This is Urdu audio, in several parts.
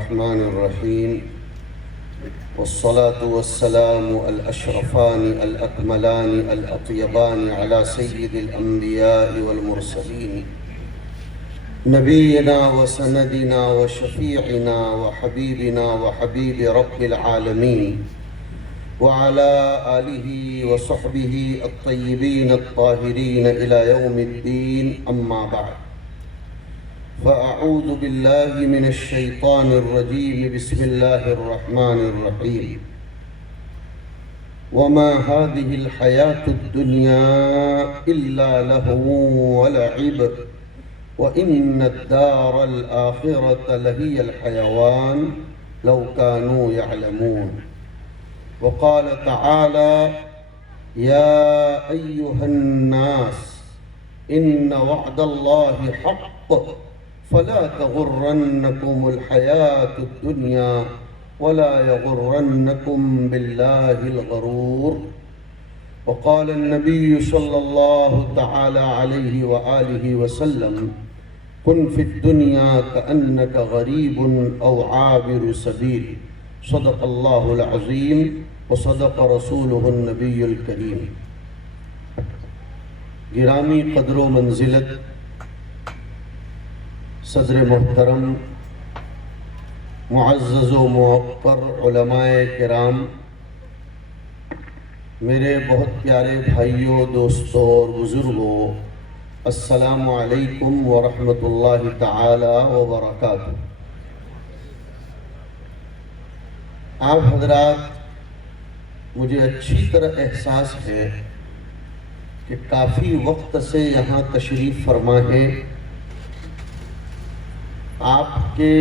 الرحمن الرحيم والصلاة والسلام الأشرفان الأكملان الأطيبان على سيد الأنبياء والمرسلين نبينا وسندنا وشفيعنا وحبيبنا وحبيب رب العالمين وعلى آله وصحبه الطيبين الطاهرين إلى يوم الدين. أما بعد، فأعوذ بالله من الشيطان الرجيم. بسم الله الرحمن الرحيم. وما هذه الحياة الدنيا إلا لهو ولعب وإن الدار الآخرة لهي الحيوان لو كانوا يعلمون. وقال تعالى: يا أيها الناس إن وعد الله حق فلا تغرنكم الحياة الدنيا ولا يغرنكم بالله الغرور. وقال النبي صلى الله تعالى عليه وآله وسلم: كن في الدنيا كأنك غريب أو عابر سبيل. صدق الله العظيم وصدق رسوله النبی الکریم. گرامی قدر و منزلت صدر محترم، معزز و موقر علماء کرام، میرے بہت پیارے بھائیوں، دوستوں اور بزرگوں، السلام علیکم ورحمۃ اللہ تعالی وبرکاتہ. آپ حضرات، مجھے اچھی طرح احساس ہے کہ کافی وقت سے یہاں تشریف فرما ہیں. آپ کے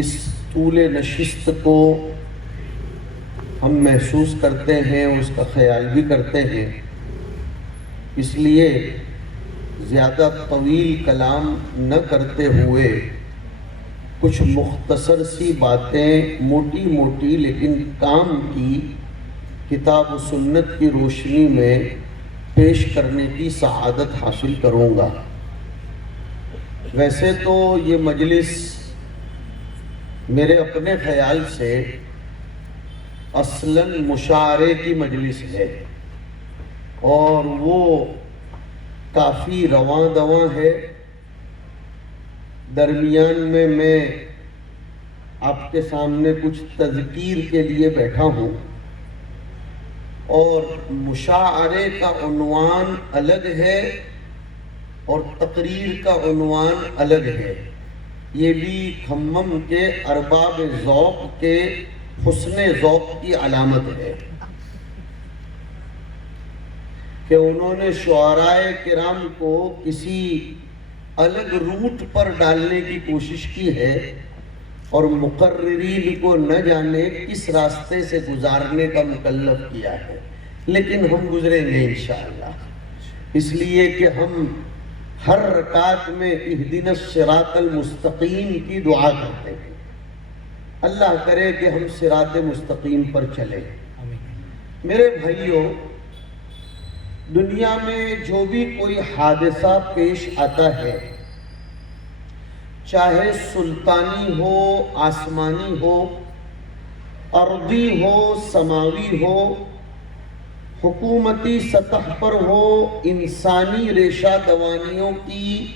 اس طول نشست کو ہم محسوس کرتے ہیں، اس کا خیال بھی کرتے ہیں. اس لیے زیادہ طویل کلام نہ کرتے ہوئے کچھ مختصر سی باتیں، موٹی موٹی لیکن کام کی، کتاب و سنت کی روشنی میں پیش کرنے کی سعادت حاصل کروں گا. ویسے تو یہ مجلس میرے اپنے خیال سے اصلاً مشاعرے کی مجلس ہے اور وہ کافی رواں دواں ہے. درمیان میں آپ کے سامنے کچھ تذکیر کے لیے بیٹھا ہوں اور مشاعرے کا عنوان الگ ہے اور تقریر کا عنوان الگ ہے. یہ بھی کھمم کے ارباب ذوق کے حسن ذوق کی علامت ہے کہ انہوں نے شعراء کرام کو کسی الگ روٹ پر ڈالنے کی کوشش کی ہے اور مقررین کو نہ جانے کس راستے سے گزارنے کا مکلف کیا ہے. لیکن ہم گزریں گے انشاءاللہ، اس لیے کہ ہم ہر رکعت میں اہدنا الصراط المستقیم کی دعا کرتے ہیں. اللہ کرے کہ ہم صراط مستقیم پر چلیں. میرے بھائیوں، دنیا میں جو بھی کوئی حادثہ پیش آتا ہے، چاہے سلطانی ہو، آسمانی ہو، ارضی ہو، سماوی ہو، حکومتی سطح پر ہو، انسانی ریشہ دوانیوں کی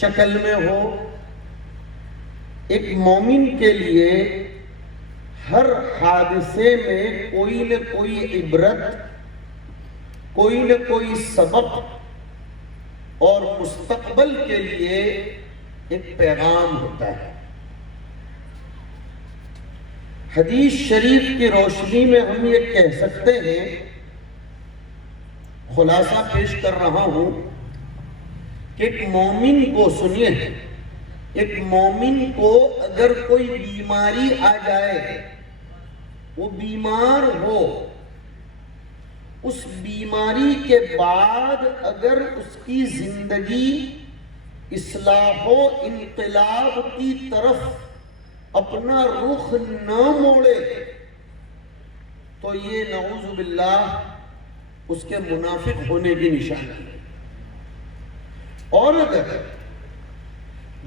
شکل میں ہو، ایک مومن کے لیے ہر حادثے میں کوئی نہ کوئی عبرت، کوئی نہ کوئی سبق اور مستقبل کے لیے ایک پیغام ہوتا ہے. حدیث شریف کی روشنی میں ہم یہ کہہ سکتے ہیں، خلاصہ پیش کر رہا ہوں کہ ایک مومن کو، سنیے، ایک مومن کو اگر کوئی بیماری آ جائے، وہ بیمار ہو، اس بیماری کے بعد اگر اس کی زندگی اصلاح و انقلاب کی طرف اپنا رخ نہ موڑے تو یہ نعوذ باللہ اس کے منافق ہونے کی نشانی ہے. اور اگر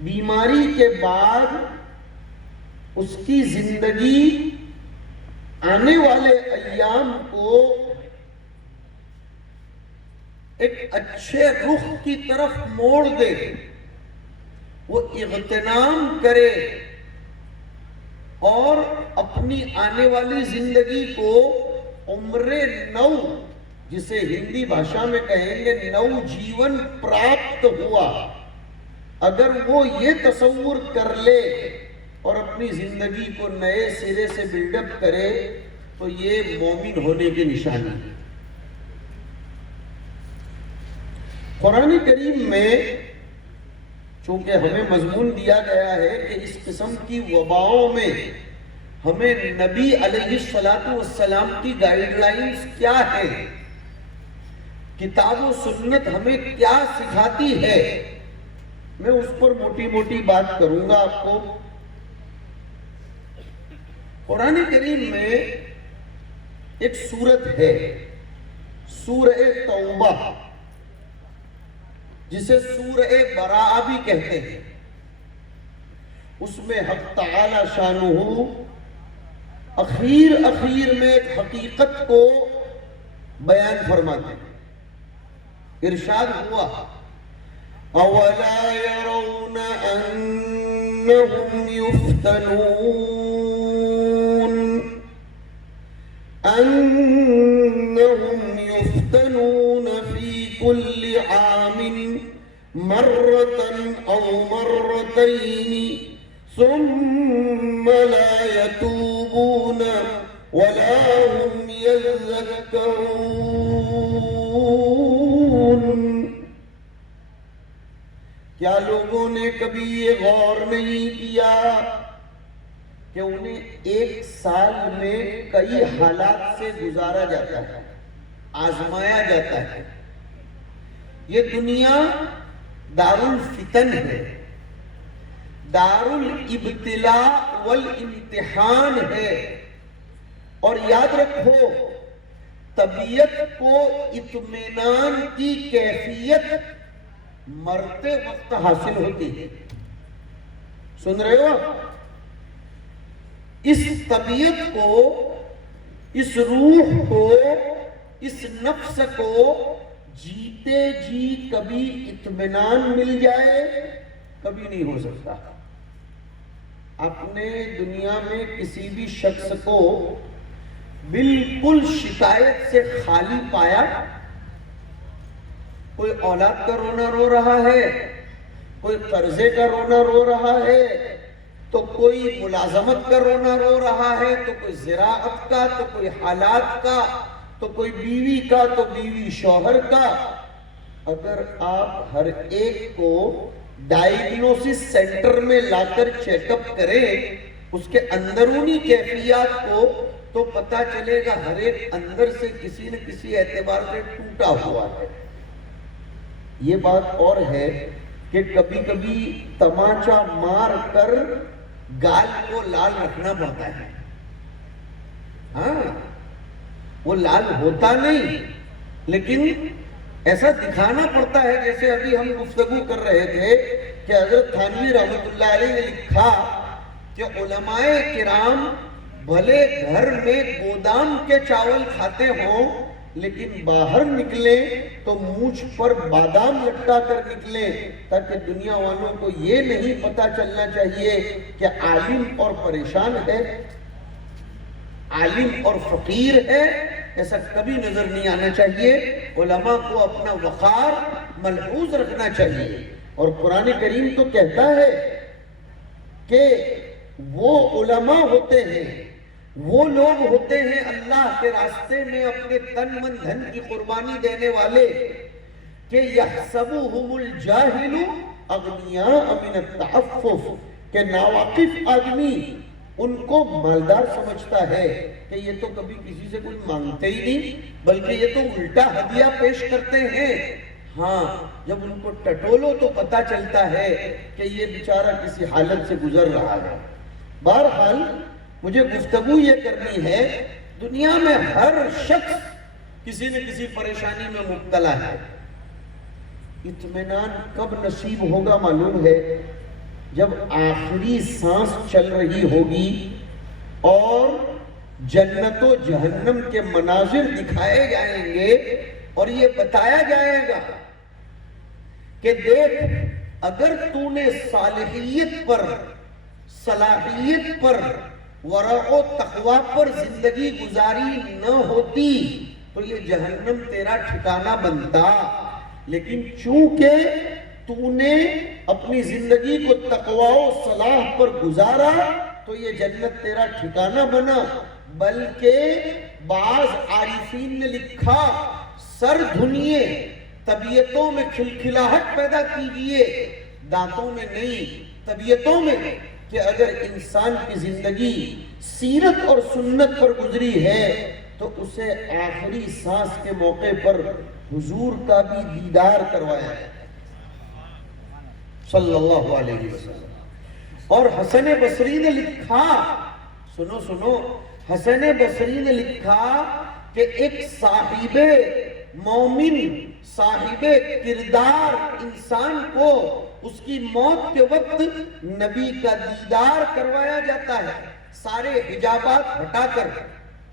بیماری کے بعد اس کی زندگی آنے والے ایام کو ایک اچھے رخ کی طرف موڑ دے، وہ اغتنام کرے اور اپنی آنے والی زندگی کو عمر نو، جسے ہندی بھاشا میں کہیں گے نو جیون پراپت ہوا، اگر وہ یہ تصور کر لے اور اپنی زندگی کو نئے سرے سے بلڈ اپ کرے تو یہ مومن ہونے کی نشانی ہے۔ قرآن کریم میں چونکہ ہمیں مضمون دیا گیا ہے کہ اس قسم کی وباؤں میں ہمیں نبی علیہ السلام کی گائیڈ لائنز کیا ہے، کتاب و سنت ہمیں کیا سکھاتی ہے، میں اس پر موٹی موٹی بات کروں گا آپ کو۔ قرآن کریم میں ایک سورت ہے سورہ توبہ، جسے سورہ براءہ بھی کہتے ہیں۔ اس میں حق تعالی شانہ اخیر میں ایک حقیقت کو بیان فرماتے ہیں۔ ارشاد ہوا اولا يرون انهم يفتنون في كل عام مرة أو مرتين ثم لا يتوبون ولا هم يذكرون۔ کیا لوگوں نے کبھی یہ غور نہیں کیا کہ انہیں ایک سال میں کئی حالات سے گزارا جاتا ہے، آزمایا جاتا ہے۔ یہ دنیا دار الفتن ہے، دار الابتلاء والامتحان ہے، اور یاد رکھو طبیعت کو اطمینان کی کیفیت مرتے وقت حاصل ہوتی ہے۔ سن رہے ہو؟ اس طبیعت کو، اس روح کو، اس نفس کو جیتے جی کبھی اطمینان مل جائے کبھی نہیں ہو سکتا۔ آپ نے دنیا میں کسی بھی شخص کو بالکل شکایت سے خالی پایا؟ کوئی اولاد کا رونا رو رہا ہے، کوئی قرضے کا رونا رو رہا ہے، تو کوئی ملازمت کا رونا رو رہا ہے، تو کوئی زراعت کا، تو کوئی حالات کا، تو کوئی بیوی کا، تو بیوی شوہر کا۔ اگر آپ ہر ایک کو ڈائیگنوسس سینٹر میں لا کر چیک اپ کریں اس کے اندرونی کیفیات کو، تو پتہ چلے گا ہر ایک اندر سے کسی نہ کسی اعتبار سے ٹوٹا ہوا ہے۔ یہ بات اور ہے کہ کبھی کبھی تماچا مار کر گال کو لال رکھنا پڑتا ہے۔ ہاں، وہ لال ہوتا نہیں لیکن ایسا دکھانا پڑتا ہے۔ جیسے ابھی ہم گفتگو کر رہے تھے کہ حضرت تھانوی رحمت اللہ علیہ نے لکھا کہ علماء کرام بھلے گھر میں گودام کے چاول کھاتے ہوں لیکن باہر نکلیں تو مونچھ پر بادام لٹکا کر نکلیں، تاکہ دنیا والوں کو یہ نہیں پتا چلنا چاہیے کہ عالم اور پریشان ہے، عالم اور فقیر ہے، ایسا کبھی نظر نہیں آنا چاہیے۔ علماء کو اپنا وقار ملحوظ رکھنا چاہیے۔ اور قرآن کریم تو کہتا ہے کہ وہ علماء ہوتے ہیں، وہ لوگ ہوتے ہیں اللہ کے راستے میں اپنے تن من دھن کی قربانی دینے والے، کہ یحسبهم الجاہل اغنیاء من التعفف، کہ ناواقف آدمی ان کو مالدار سمجھتا ہے کہ یہ تو کبھی کسی سے کچھ مانگتے ہی نہیں بلکہ یہ تو الٹا ہدیہ پیش کرتے ہیں۔ ہاں، جب ان کو ٹٹولو تو پتا چلتا ہے کہ یہ بیچارہ کسی حالت سے گزر رہا ہے۔ بہرحال مجھے گفتگو یہ کرنی ہے، دنیا میں ہر شخص کسی نہ کسی پریشانی میں مبتلا ہے۔ اطمینان کب نصیب ہوگا معلوم ہے؟ جب آخری سانس چل رہی ہوگی اور جنت و جہنم کے مناظر دکھائے جائیں گے اور یہ بتایا جائے گا کہ دیکھ اگر تو نے صالحیت پر، صلاحیت پر، ورع و تقوی پر زندگی گزاری نہ ہوتی تو یہ جہنم تیرا ٹھکانہ بنتا، لیکن چونکہ تو نے اپنی زندگی کو تقوی و صلاح پر گزارا تو یہ جنت تیرا ٹھکانہ بنا۔ بلکہ بعض عارفین نے لکھا سر دھنیے، طبیعتوں میں کھلکھلاہٹ پیدا کیجئے، دانتوں میں نہیں طبیعتوں میں، کہ اگر انسان کی زندگی سیرت اور سنت پر گزری ہے تو اسے آخری سانس کے موقع پر حضور کا بھی دیدار کروایا ہے صلی اللہ علیہ وسلم۔ اور حسن بصری نے لکھا، سنو حسن بصری نے لکھا کہ ایک صاحب مومن، صاحب کردار انسان کو اس کی موت کے وقت نبی کا دیدار کروایا جاتا ہے سارے حجابات ہٹا کر۔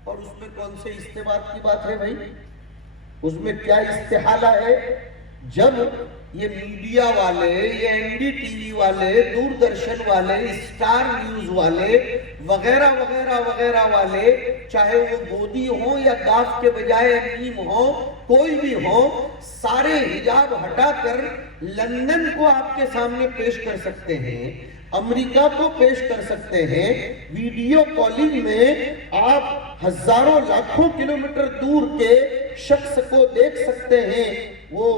اور اس میں کون سے استباط کی بات ہے بھائی؟ اس میں کیا استحالہ ہے؟ جب یہ میڈیا والے، یہ این ڈی ٹی وی والے، دوردرشن والے، اسٹار نیوز والے وغیرہ وغیرہ وغیرہ والے، چاہے وہ گودی ہوں یا گاف کے بجائے نیم ہوں، کوئی بھی ہوں، سارے حجاب ہٹا کر لندن کو آپ کے سامنے پیش کر سکتے ہیں، امریکہ کو پیش کر سکتے ہیں، ویڈیو کالنگ میں آپ ہزاروں لاکھوں کلومیٹر دور کے شخص کو دیکھ سکتے ہیں۔ وہ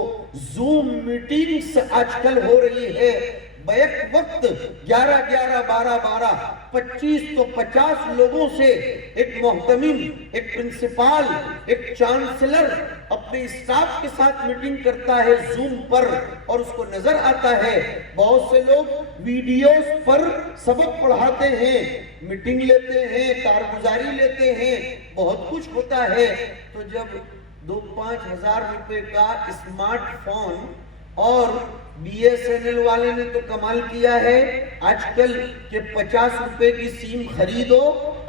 زوم میٹنگز آج کل ہو رہی ہے، بیک وقت 11 12 25 تو 50 لوگوں سے ایک محتمم، ایک پرنسپال، ایک چانسلر اپنے اسٹاف کے ساتھ میٹنگ کرتا ہے زوم پر، اور اس کو نظر آتا ہے بہت سے لوگ ویڈیوز پر سبق پڑھاتے ہیں، میٹنگ لیتے ہیں، کارگزاری لیتے ہیں، بہت کچھ ہوتا ہے۔ تو جب 2-5 ہزار روپے کا اسمارٹ فون، اور بی ایس این ایل والے نے تو کمال کیا ہے آج کل کہ 50 روپے کی سیم خریدو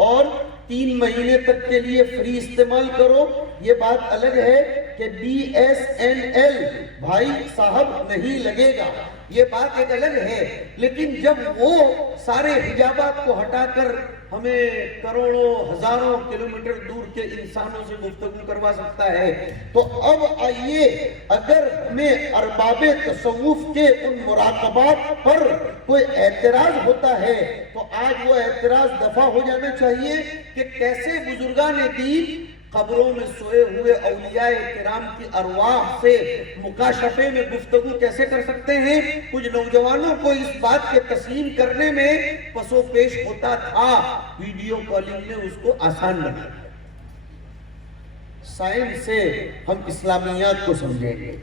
اور 3 مہینے تک کے لیے فری استعمال کرو۔ یہ بات الگ ہے کہ بی ایس این ایل بھائی صاحب نہیں لگے گا، یہ بات ایک الگ ہے، لیکن جب وہ سارے حجابات کو ہٹا کر ہمیں کروڑوں ہزاروں کلومیٹر دور کے انسانوں سے گفتگو کروا سکتا ہے، تو اب آئیے اگر ہمیں ارباب تصوف کے ان مراقبات پر کوئی اعتراض ہوتا ہے تو آج وہ اعتراض دفع ہو جانا چاہیے کہ کیسے بزرگان دین قبروں میں سوئے ہوئے اولیاء کرام کی ارواح سے مکاشفے میں گفتگو کیسے کر سکتے ہیں۔ کچھ نوجوانوں کو اس بات کے تسلیم کرنے میں پس و پیش ہوتا تھا، ویڈیو کالنگ نے اس کو آسان بنا دیا۔ سائنس سے ہم اسلامیات کو سمجھیں گے،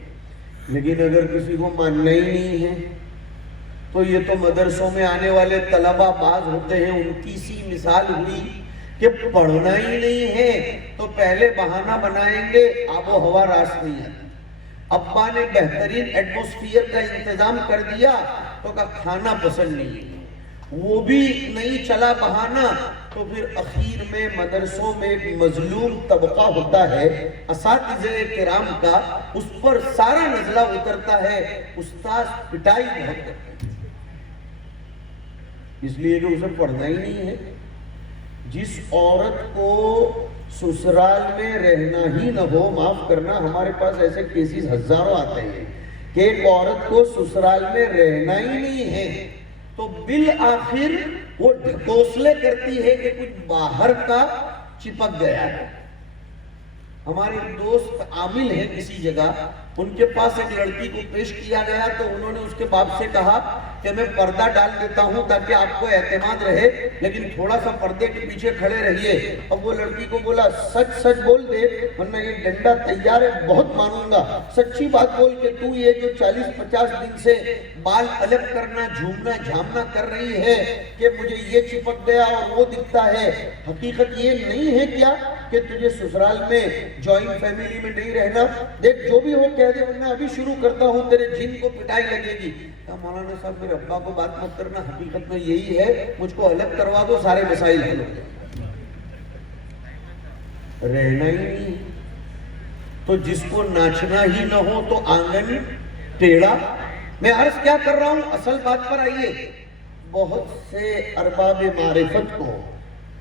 لیکن اگر کسی کو ماننا ہی نہیں ہے تو یہ تو مدرسوں میں آنے والے طلبہ بعض ہوتے ہیں، ان کی سی مثال ہوئی کہ پڑھنا ہی نہیں ہے تو پہلے بہانہ بنائیں گے آب و ہوا راس نہیں آتی، ابا نے بہترین ایٹموسفیئر کا انتظام کر دیا تو کھانا پسند نہیں، وہ بھی نہیں چلا بہانہ، تو پھر اخیر میں مدرسوں میں ایک مظلوم طبقہ ہوتا ہے اساتذہ کرام کا، اس پر سارا نزلہ اترتا ہے، استاذ پٹائی بہت کرتے ہیں، اس لیے کہ اسے پڑھنا ہی نہیں ہے۔ جس عورت کو سسرال میں رہنا ہی نہ ہو، معاف کرنا ہمارے پاس ایسے کیسز ہزاروں آتے ہیں کہ ایک عورت کو سسرال میں رہنا ہی نہیں ہے تو بالآخر وہ ڈھکوسلے کرتی ہے کہ کچھ باہر کا چپک گیا ہے۔ ہمارے دوست عامل ہیں کسی جگہ، ان کے پاس ایک لڑکی کو پیش کیا گیا تو انہوں نے اس کے باپ سے کہا کہ میں پردہ ڈال دیتا ہوں تاکہ آپ کو اعتماد رہے، لیکن تھوڑا سا پردے کے پیچھے کھڑے رہیے۔ اب وہ لڑکی کو بولا سچ سچ بول دے ورنہ یہ ڈنڈا تیار ہے، بہت مانوں گا، سچی بات بول کہ تو یہ جو 40-50 دن سے بال الگ کرنا، جھومنا جھامنا کر رہی ہے کہ مجھے یہ چپک گیا اور وہ دکھتا ہے، حقیقت یہ نہیں ہے کیا کہ تجھے سسرال میں جوائنٹ فیملی میں نہیں رہنا؟ دیکھ جو بھی ہو کہہ دے ورنہ ابھی شروع کرتا ہوں، تیرے جن کو پٹائی لگے گی۔ مولانا صاحب میرے ابا کو بات مت کرنا، حقیقت میں یہی ہے، مجھ کو الگ کروا دو، سارے مسائل حل ہو گئے۔ رہنا ہی نہیں۔ تو جس کو ناچنا ہی نہ ہو تو آنگن ٹیڑھا۔ میں عرض کیا کر رہا ہوں، اصل بات پر آئیے۔ بہت سے ارباب معرفت کو،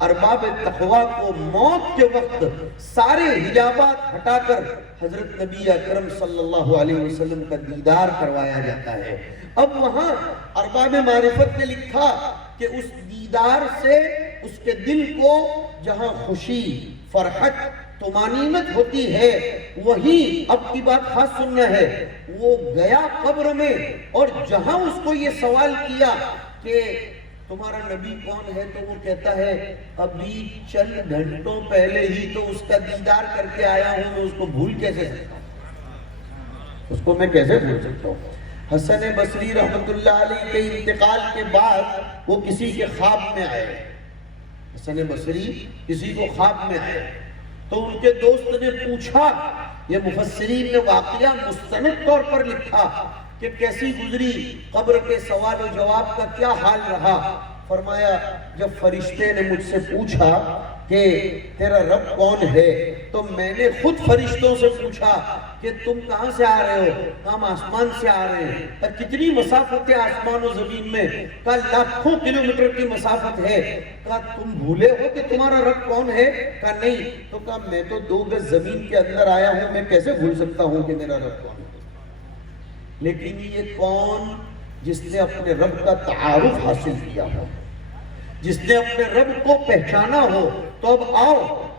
ارباب تقویٰ کو موت کے وقت سارے حجابات ہٹا کر حضرت نبی اکرم صلی اللہ علیہ وسلم کا دیدار کروایا جاتا ہے۔ اب وہاں ارباب معرفت نے لکھا کہ اس دیدار سے اس کے دل کو جہاں خوشی، فرحت، طمانینت ہوتی ہے، وہی اب کی بات خاص سننا ہے، وہ گیا قبر میں اور جہاں اس کو یہ سوال کیا کہ تمہارا نبی کون ہے، تو وہ کہتا ہے ابھی چند گھنٹوں پہلے ہی تو اس کا دیدار کر کے آیا ہوں، میں اس کو بھول کیسے سکتا ہوں، اس کو میں کیسے بھول سکتا ہوں۔ حسن بصری رحمت اللہ علیہ کے انتقال کے بعد وہ کسی کے خواب میں آئے، حسن بصری کسی کو خواب میں آئے تو ان کے دوست نے پوچھا، یہ مفسرین نے واقعہ مستند طور پر لکھا کہ کیسی گزری قبر کے سوال و جواب کا کیا حال رہا۔ فرمایا جب فرشتے نے مجھ سے پوچھا کہ تیرا رب کون ہے تو میں نے خود فرشتوں سے پوچھا کہ تم کہاں سے آ رہے ہو؟ ہم آسمان سے آ رہے ہیں۔ اور کتنی مسافت ہے آسمان و زمین میں؟ کہا لاکھوں کلومیٹر کی مسافت ہے۔ کہا تم بھولے ہو کہ تمہارا رب کون ہے؟ کہا نہیں۔ تو کہا میں تو 2 گز زمین کے اندر آیا ہوں، میں کیسے بھول سکتا ہوں کہ میرا رب کون ہے؟ لیکن یہ کون؟ جس نے اپنے رب کا تعارف حاصل کیا ہو، جس نے اپنے رب کو پہچانا ہو۔ تو اب آؤ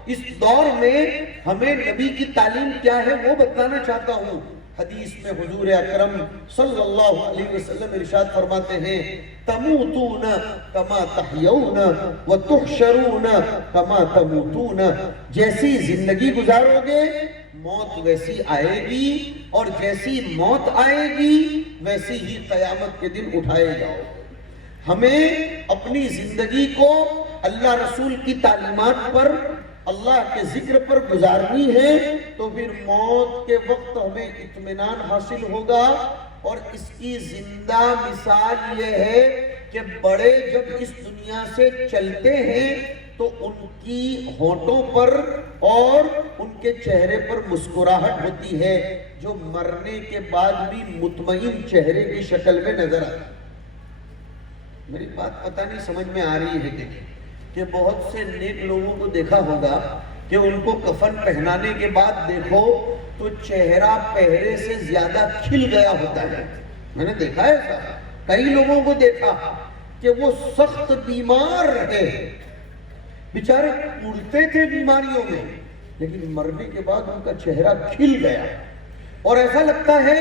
اس دور میں ہمیں نبی کی تعلیم کیا ہے وہ بتانا چاہتا ہوں۔ حدیث میں حضور اکرم صلی اللہ علیہ وسلم ارشاد فرماتے ہیں تموتون کما تحیون وتحشرون کما تموتون، جیسی زندگی گزارو گے موت ویسی آئے گی، اور جیسی موت آئے گی ویسی ہی قیامت کے دن اٹھائے جاؤ۔ ہمیں اپنی زندگی کو اللہ رسول کی تعلیمات پر، اللہ کے ذکر پر گزارنی ہے، تو پھر موت کے وقت ہمیں اطمینان حاصل ہوگا۔ اور اس کی زندہ مثال یہ ہے کہ بڑے جب اس دنیا سے چلتے ہیں تو ان کی ہونٹوں پر اور ان کے چہرے پر مسکراہٹ ہوتی ہے، جو مرنے کے بعد بھی مطمئن چہرے کی شکل میں نظر آتی ہے۔ میری بات پتہ نہیں سمجھ میں آ رہی ہے کہ بہت سے نیک لوگوں کو دیکھا ہوگا کہ ان کو کفن پہنانے کے بعد دیکھو تو چہرہ پہرے سے زیادہ کھل گیا ہوتا ہے۔ میں نے دیکھا ہے ایسا، کئی لوگوں کو دیکھا کہ وہ سخت بیمار رہے، بیچارے اڑتے تھے بیماریوں میں، لیکن مرنے کے بعد ان کا چہرہ کھل گیا اور ایسا لگتا ہے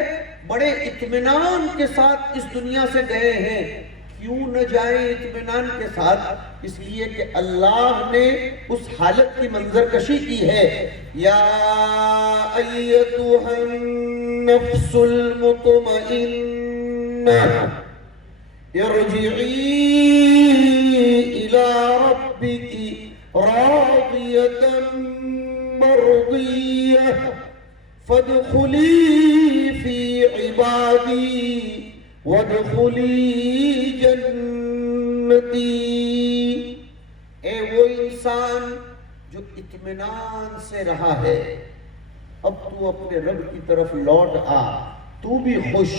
بڑے اطمینان کے ساتھ اس دنیا سے گئے ہیں۔ کیوں نہ جائیں اطمینان کے ساتھ؟ اس لیے کہ اللہ نے اس حالت کی منظر کشی کی ہے۔ یا ایتھا النفس المطمئنہ ارجعی الی ربک راضیۃ مرضیہ فادخلی فی عبادی وَادْخُلِي جَنَّتِي۔ اے وہ انسان جو اطمینان سے رہا ہے، اب تو اپنے رب کی طرف لوٹ آ، تو بھی خوش،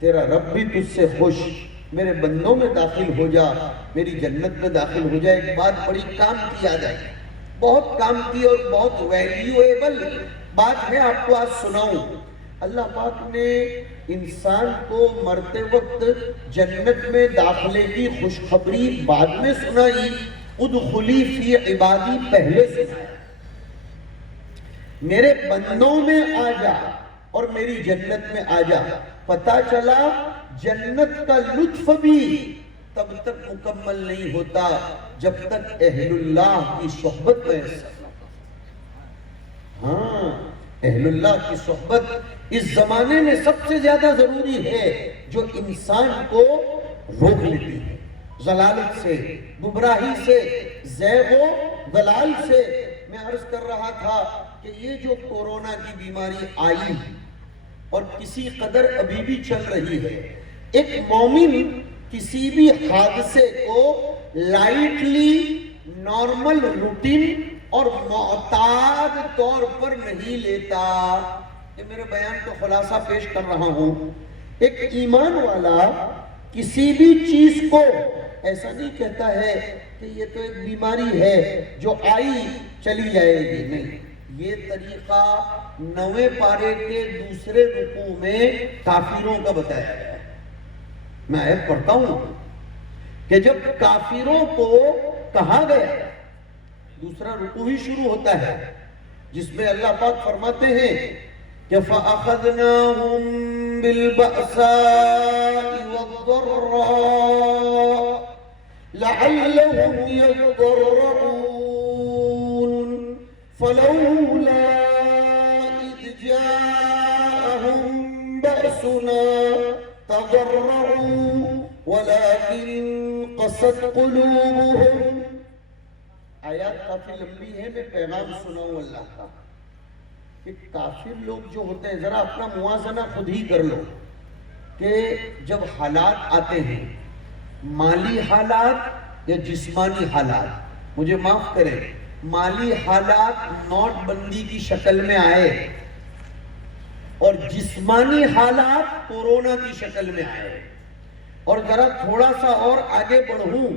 تیرا رب بھی تجھ سے خوش، میرے بندوں میں داخل ہو جا، میری جنت میں داخل ہو جا۔ ایک بات بڑی کام کی یاد آئی، بہت کام کی اور بہت ویلیویبل بات ہے، آپ کو آج سناؤں۔ اللہ پاک نے انسان کو مرتے وقت جنت میں داخلے کی خوشخبری بعد میں سنائی، ادخلی فی عبادی پہلے سنایا۔ میرے بندوں میں آ جا اور میری جنت میں آ جا۔ پتہ چلا جنت کا لطف بھی تب تک مکمل نہیں ہوتا جب تک اہل اللہ کی صحبت میں ہاں اہل اللہ کی صحبت اس زمانے میں سب سے زیادہ ضروری ہے، جو انسان کو روک لیتی ہے ضلالت سے، گمراہی سے، زیغ و ضلال سے۔ میں عرض کر رہا تھا کہ یہ جو کورونا کی بیماری آئی اور کسی قدر ابھی بھی چل رہی ہے، ایک مومن کسی بھی حادثے کو لائٹلی، نارمل، روٹین اور معتاد طور پر نہیں لیتا. یہ میرے بیان کو خلاصہ پیش کر رہا ہوں. ایک ایمان والا کسی بھی چیز کو ایسا نہیں کہتا ہے کہ یہ تو ایک بیماری ہے جو آئی چلی جائے گی. نہیں، یہ طریقہ 9ویں پارے کے دوسرے رکوع میں کافروں کا بتایا گیا ہے. میں آیت پڑھتا ہوں کہ جب کافروں کو کہا گیا، دوسرا رکوع ہی شروع ہوتا ہے جس میں اللہ پاک فرماتے ہیں کہ فَأَخَذْنَاهُمْ بِالْبَأْسَاءِ وَالضَّرَّاءِ لَعَلَّهُمْ يَضَّرَّعُونَ فَلَوْلَا إِذْ جَاءَهُمْ بَأْسُنَا تَضَرَّعُوا وَلَكِنْ قَسَتْ قُلُوبُهُمْ. آیات کافی لمبی ہے، میں پیغام سناؤں اللہ کا کہ کافر لوگ جو ہوتے ہیں، ذرا اپنا موازنہ خود ہی کر لو کہ جب حالات آتے ہیں، مالی حالات یا جسمانی حالات، مجھے معاف کریں، مالی حالات نوٹ بندی کی شکل میں آئے اور جسمانی حالات کورونا کی شکل میں آئے، اور ذرا تھوڑا سا اور آگے بڑھوں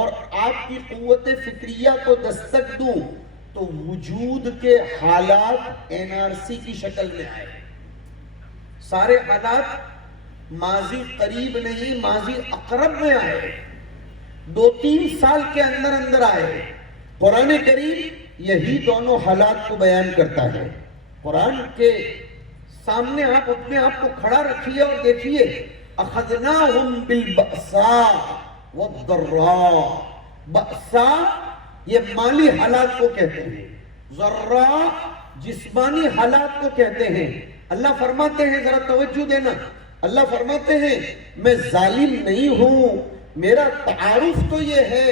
اور آپ کی قوت فکریہ کو دستک دوں تو وجود کے حالات NRC کی شکل میں آئے. سارے حالات ماضی قریب نہیں، ماضی اقرب میں آئے، 2-3 سال کے اندر اندر آئے. قرآن کریم یہی دونوں حالات کو بیان کرتا ہے. قرآن کے سامنے آپ اپنے آپ کو کھڑا رکھیے اور دیکھیے، اخذناہم بالبأساء والضراء. بأساء یہ مالی حالات کو کہتے ہیں، ضراء جسمانی حالات کو کہتے ہیں. اللہ فرماتے ہیں، ذرا توجہ دینا، اللہ فرماتے ہیں میں ظالم نہیں ہوں، میرا تعارف تو یہ ہے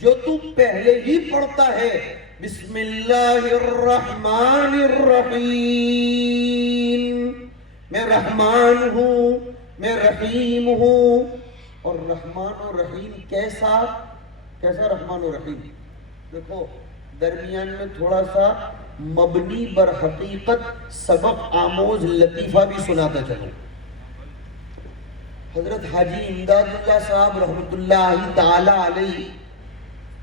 جو تو پہلے ہی پڑھتا ہے، بسم اللہ الرحمن الرحیم. میں رحمان ہوں، میں رحیم ہوں. اور رحمان و رحیم کیسا رحمان و رحیم؟ دیکھو درمیان میں تھوڑا سا مبنی بر حقیقت سبق آموز لطیفہ بھی سناتا چلوں. حضرت حاجی امداد اللہ صاحب رحمت اللہ تعالی علیہ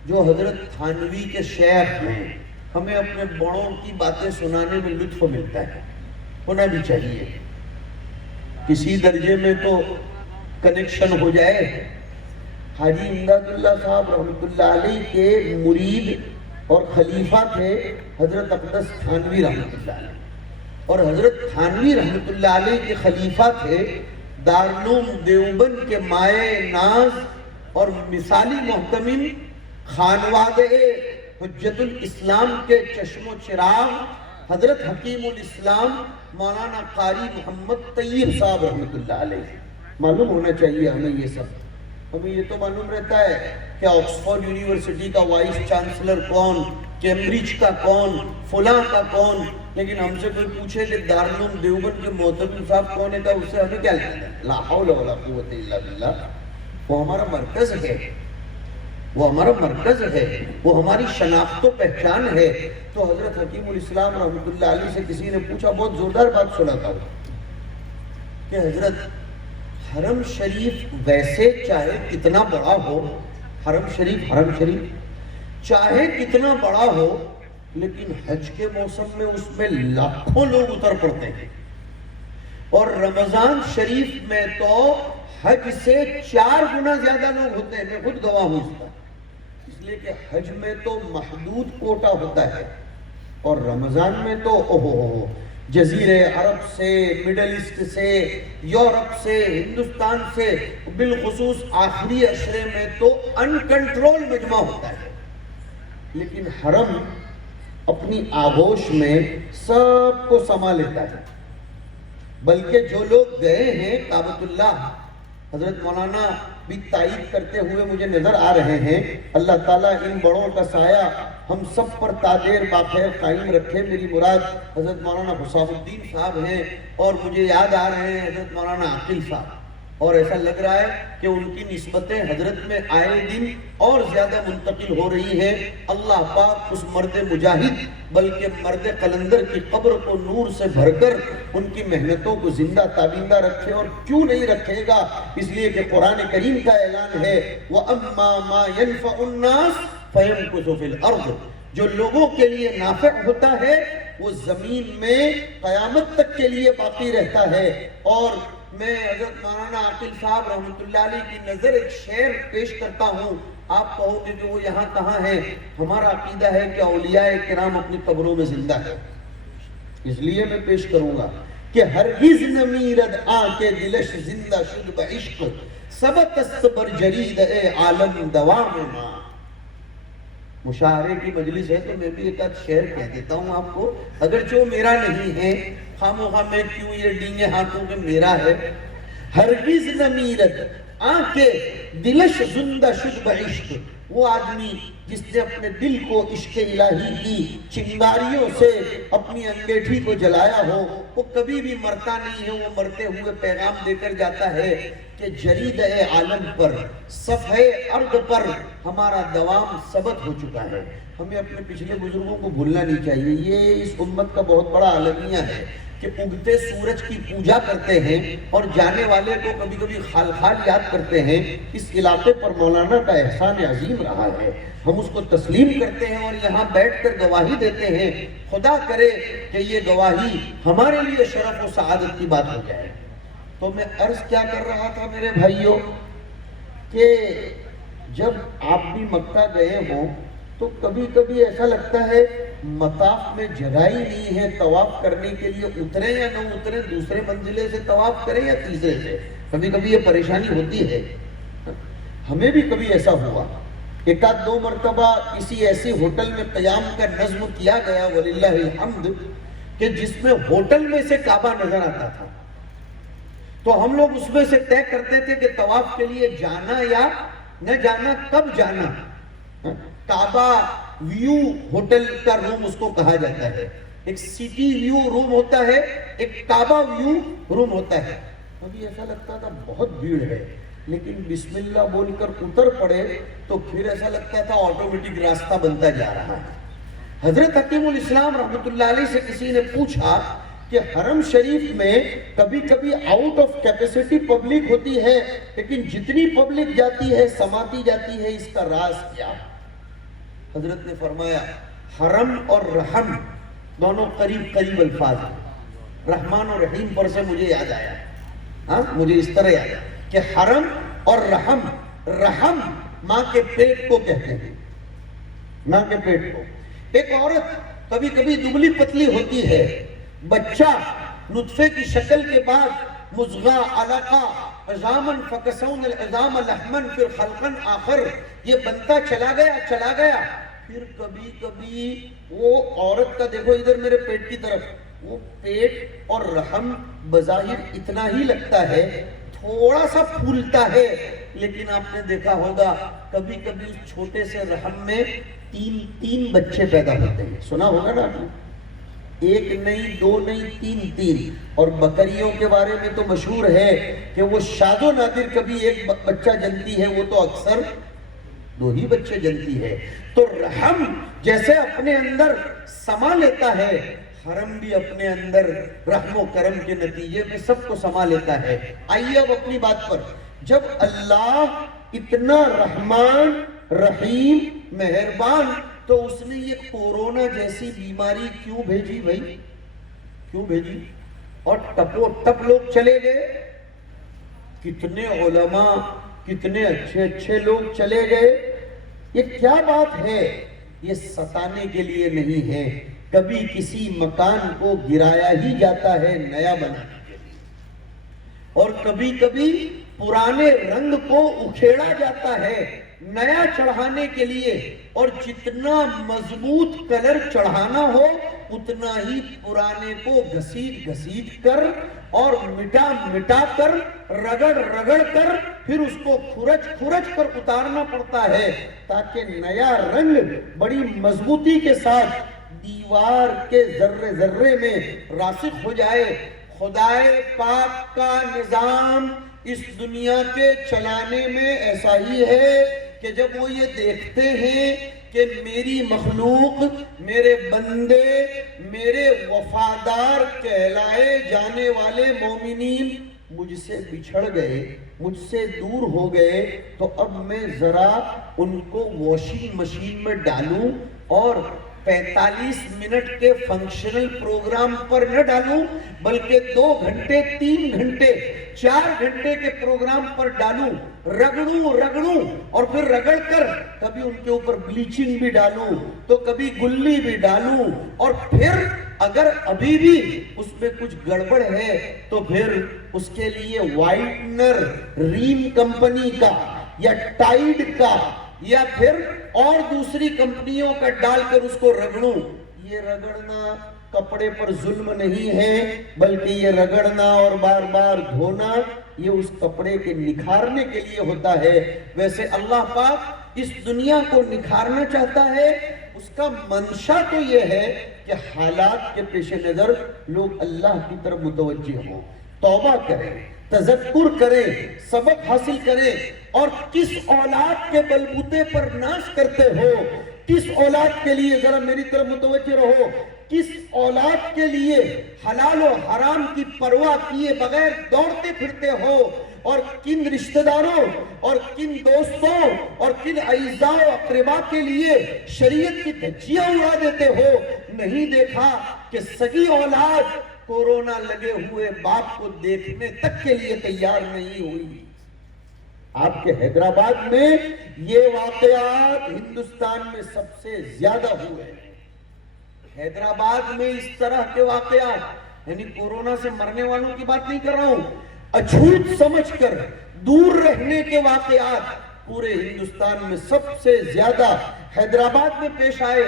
جو حضرت تھانوی کے شیخ ہیں، ہمیں اپنے بڑوں کی باتیں سنانے میں لطف ملتا ہے، ہونا بھی چاہیے. کسی درجے میں تو کنیکشن ہو جائے. حاجی امداد اللہ صاحب رحمت اللہ علیہ کے مرید اور خلیفہ تھے حضرت اقدس تھانوی رحمت اللہ علیہ، اور حضرت تھانوی رحمت اللہ علیہ کے خلیفہ تھے دارالعلوم دیوبند کے مائے ناز اور مثالی محتمم خانوادہ حجت الاسلام کے چشم و چراغ حضرت حکیم الاسلام مولانا قاری محمد طیب صاحب رحمت اللہ علیہ. معلوم ہونا چاہیے ہمیں یہ سب. ہمیں یہ تو معلوم رہتا ہے کہ آکسفورڈ یونیورسٹی کا وائس چانسلر کون، کیمبرج کا کون، فلاں کا کون، لیکن ہم سے کوئی پوچھے کہ دارالعلوم دیوبند کے محتمم صاحب کون ہے، اس سے ہمیں کیا لینا ہے؟ لا حول ولا قوت الا باللہ. وہ ہمارا مرکز ہے، وہ ہمارا مرکز ہے، وہ ہماری شناخت و پہچان ہے. تو حضرت حکیم الاسلام رحمت اللہ علیہ سے کسی نے پوچھا، بہت زوردار بات سناتا ہوں کہ حضرت حرم شریف ویسے چاہے کتنا بڑا ہو، حرم شریف چاہے کتنا بڑا ہو، لیکن حج کے موسم میں اس میں لاکھوں لوگ اتر پڑتے ہیں، اور رمضان شریف میں تو حج سے 4 گنا زیادہ لوگ ہوتے ہیں. میں خود گواہ ہوں اس کا، اس لیے کہ حج میں تو محدود کوٹا ہوتا ہے، اور رمضان میں تو جزیرے عرب سے، مڈل ایسٹ سے، یورپ سے، ہندوستان سے، بالخصوص آخری عشرے میں تو ان کنٹرول مجمع ہوتا ہے. لیکن حرم اپنی آغوش میں سب کو سما لیتا ہے. بلکہ جو لوگ گئے ہیں کعبۃ اللہ، حضرت مولانا بھی تائید کرتے ہوئے مجھے نظر آ رہے ہیں، اللہ تعالیٰ ان بڑوں کا سایہ ہم سب پر تادیر باخیر قائم رکھے. میری مراد حضرت مولانا حسام الدین صاحب ہیں، اور مجھے یاد آ رہے ہیں حضرت مولانا عقیل صاحب. اور ایسا لگ رہا ہے کہ ان کی نسبتیں حضرت میں آئے دن اور زیادہ منتقل ہو رہی ہیں۔ اللہ پاک اس مرد مجاہد بلکہ مرد قلندر کی قبر کو نور سے بھر کر ان کی محنتوں کو زندہ تابندہ رکھے، اور کیوں نہیں رکھے گا، اس لیے کہ قرآن کریم کا اعلان ہے وَأَمَّا مَا يَنْفَعُ النَّاسِ فَيَمْكُثُ فِي الْأَرْضِ، جو لوگوں کے لیے نافع ہوتا ہے وہ زمین میں قیامت تک کے لیے باقی رہتا ہے۔ اور میں حضرت مولانا عاقل صاحب رحمۃ اللہ علیہ کی نظر ایک شعر پیش کرتا ہوں، آپ کہو گے کہ وہ یہاں کہاں ہے؟ ہمارا عقیدہ ہے کہ اولیاء کرام اپنی قبروں میں زندہ ہے، اس لیے میں پیش کروں گا کہ ہرگز نہ میرد آنکھ دلش زندہ شد بعشق، سبت است بر جرید اے عالم دوام ماں۔ مشاعرے کی مجلس ہے تو میں بھی ایک آدھ شعر کہہ دیتا ہوں آپ کو، اگرچہ وہ میرا نہیں ہے، خاموخواہ میں کیوں یہ ڈینگے ہاتھوں کہ میرا ہے۔ ہرگز نہ میرد آنکھے دلش زندہ شد بعشق، وہ آدمی جس نے اپنے دل کو عشق الہی کی چنگاریوں سے اپنی انگیٹھی کو جلایا ہو، وہ کبھی بھی مرتا نہیں ہے، وہ مرتے ہوئے پیغام دے کر جاتا ہے کہ جرید اے عالم پر، صفحے ارض پر ہمارا دوام ثبت ہو چکا ہے۔ ہمیں اپنے پچھلے بزرگوں کو بھولنا نہیں چاہیے، یہ اس امت کا بہت بڑا المیہ ہے کہ اگتے سورج کی پوجا کرتے ہیں اور جانے والے کو کبھی کبھی خال خال یاد کرتے ہیں۔ اس علاقے پر مولانا کا احسان عظیم رہا ہے، ہم اس کو تسلیم کرتے ہیں اور یہاں بیٹھ کر گواہی دیتے ہیں۔ خدا کرے کہ یہ گواہی ہمارے لیے شرف و سعادت کی بات ہو جائے۔ تو میں عرض کیا کر رہا تھا میرے بھائیوں کہ جب آپ بھی مکہ گئے ہوں تو کبھی کبھی ایسا لگتا ہے مطاف میں جگہ ہی نہیں ہے طواف کرنے کے لیے، اترے یا نہ اترے، دوسرے منزلے سے طواف کریں یا تیسرے سے، کبھی کبھی یہ پریشانی ہوتی ہے۔ ہمیں بھی کبھی ایسا ہوا، ایک آدھ دو مرتبہ کسی ایسی ہوٹل میں قیام کا نظم کیا گیا وللہ الحمد کہ جس میں ہوٹل میں سے کعبہ نظر آتا تھا، تو ہم لوگ اس میں سے طے کرتے تھے کہ طواف کے لیے جانا یا نہ جانا، کب جانا۔ کعبہ ویو ہوٹل کا روم اس کو کہا جاتا ہے، ایک سٹی ویو روم ہوتا ہے، ایک کعبہ ویو روم ہوتا ہے۔ ابھی ایسا لگتا تھا بہت بھیڑ ہے، لیکن بسم اللہ بول کر اتر پڑے تو پھر ایسا لگتا تھا آٹومیٹک راستہ بنتا جا رہا ہے۔ حضرت حکیم الاسلام رحمۃ اللہ علیہ سے کسی نے پوچھا کہ حرم شریف میں کبھی کبھی آؤٹ آف کیپیسٹی پبلک ہوتی ہے، لیکن جتنی پبلک جاتی ہے سماتی جاتی ہے، اس کا راز کیا؟ حضرت نے فرمایا حرم اور رحم دونوں قریب قریب الفاظ ہیں، رحمان اور رحیم پر سے مجھے یاد آیا، ہاں مجھے اس طرح یاد آیا کہ حرم اور رحم، رحم ماں کے پیٹ کو کہتے ہیں، ماں کے پیٹ کو۔ ایک عورت کبھی کبھی دبلی پتلی ہوتی ہے، بچہ نطفے کی شکل کے بعد مضغہ، علقہ، عظاماً فکسون العظام لحماً پھر خلقاً آخر، یہ بنتا چلا گیا۔ پھر کبھی کبھی وہ عورت کا دیکھو ادھر میرے پیٹ کی طرف، وہ پیٹ اور رحم بظاہر اتنا ہی لگتا ہے، تھوڑا سا پھولتا ہے، لیکن آپ نے دیکھا ہوگا کبھی کبھی اس چھوٹے سے رحم میں تین بچے پیدا ہوتے ہیں، سنا ہوگا نا آپ نے، ایک نہیں دو نہیں تین۔ اور بکریوں کے بارے میں تو مشہور ہے کہ وہ شاذ و نادر کبھی ایک بچہ جنتی ہے، وہ تو اکثر دو ہی بچے جنتی ہے۔ تو رحم جیسے اپنے اندر سما لیتا ہے، حرم بھی اپنے اندر رحم و کرم کے نتیجے میں سب کو سما لیتا ہے۔ آئیے اب اپنی بات پر، جب اللہ اتنا رحمان رحیم مہربان، تو اس نے یہ کورونا جیسی بیماری کیوں بھیجی بھائی؟ کیوں بھیجی؟ اور ٹپو ٹپ لوگ چلے گئے، کتنے علماء، کتنے اچھے لوگ چلے گئے۔ یہ کیا بات ہے؟ یہ ستانے کے لیے نہیں ہے، کبھی کسی مکان کو گرایا ہی جاتا ہے نیا بنانے کے لیے، اور کبھی کبھی پرانے رنگ کو اکھیڑا جاتا ہے نیا چڑھانے کے لیے، اور جتنا مضبوط کلر چڑھانا ہو اتنا ہی پرانے کو گھسیٹ کر اور مٹا کر رگڑ کر پھر اس کو کھرچ کر اتارنا پڑتا ہے، تاکہ نیا رنگ بڑی مضبوطی کے ساتھ دیوار کے ذرے میں راسخ ہو جائے۔ خدائے پاک کا نظام اس دنیا کے چلانے میں ایسا ہی ہے کہ جب وہ یہ دیکھتے ہیں کہ میری مخلوق، میرے بندے، میرے وفادار کہلائے جانے والے مومنین مجھ سے بچھڑ گئے، مجھ سے دور ہو گئے، تو اب میں ذرا ان کو واشنگ مشین میں ڈالوں اور 45 منٹ کے فنکشنل پروگرام پر نہ ڈالوں، بلکہ 2 گھنٹے 3 گھنٹے 4 گھنٹے کے پروگرام پر ڈالوں، رگڑوں اور پھر رگڑ کر کبھی ان کے اوپر بلیچنگ بھی ڈالوں تو کبھی گلی بھی ڈالوں، اور پھر اگر ابھی بھی اس میں کچھ گڑبڑ ہے تو پھر اس کے لیے وائٹنر ریم کمپنی کا یا ٹائیڈ کا یا پھر اور دوسری کمپنیوں کا ڈال کر اس کو رگڑوں۔ یہ رگڑنا کپڑے پر ظلم نہیں ہے، بلکہ یہ رگڑنا اور بار بار دھونا یہ اس کپڑے کے نکھارنے کے لیے ہوتا ہے۔ ویسے اللہ پاک اس دنیا کو نکھارنا چاہتا ہے، اس کا منشا تو یہ ہے کہ حالات کے پیش نظر لوگ اللہ کی طرف متوجہ ہوں، توبہ کریں، تذکر کریں، سبق حاصل کریں، اور کس اولاد کے بلبوتے پر ناش کرتے ہو، کس اولاد کے لیے ذرا میری طرف متوجہ رہو، کس اولاد کے لیے حلال و حرام کی پرواہ کیے بغیر دوڑتے پھرتے ہو، اور کن رشتہ داروں اور کن دوستوں اور کن اعزاء و اقربا کے لیے شریعت کی دھجیاں اڑا دیتے ہو۔ نہیں دیکھا کہ سگی اولاد کورونا لگے ہوئے باپ کو دیکھنے تک کے لیے تیار نہیں ہوئی۔ آپ کے حیدرآباد میں یہ واقعات ہندوستان میں سب سے زیادہ ہوئے ہیں۔ حیدرآباد میں اس طرح کے واقعات، یعنی کورونا سے مرنے والوں کی بات نہیں کر رہا ہوں، اچھوت سمجھ کر دور رہنے کے واقعات پورے ہندوستان میں سب سے زیادہ حیدرآباد میں پیش آئے۔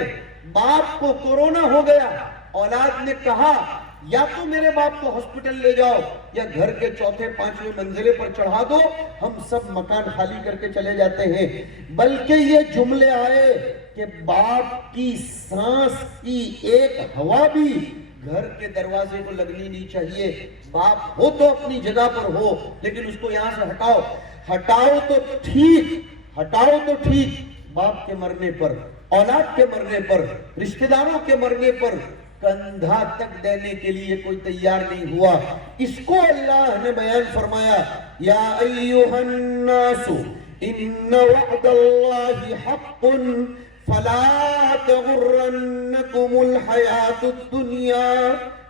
باپ کو کورونا ہو گیا، اولاد نے کہا یا تو میرے باپ کو ہاسپٹل لے جاؤ یا گھر کے 4تھے 5ویں منزلے پر چڑھا دو، ہم سب مکان خالی کر کے چلے جاتے ہیں۔ بلکہ یہ جملے آئے کہ باپ کی سانس کی ایک ہوا بھی گھر کے دروازے کو لگنی نہیں چاہیے۔ باپ ہو تو اپنی جگہ پر ہو، لیکن اس کو یہاں سے ہٹاؤ تو ٹھیک، باپ کے مرنے پر، اولاد کے مرنے پر، رشتہ داروں کے مرنے پر کندھا تک دینے کے لیے کوئی تیار نہیں ہوا۔ اس کو اللہ نے بیان فرمایا، یا ایھا الناس ان وعد اللہ حق فلا تغرنکم الحیات الدنیا۔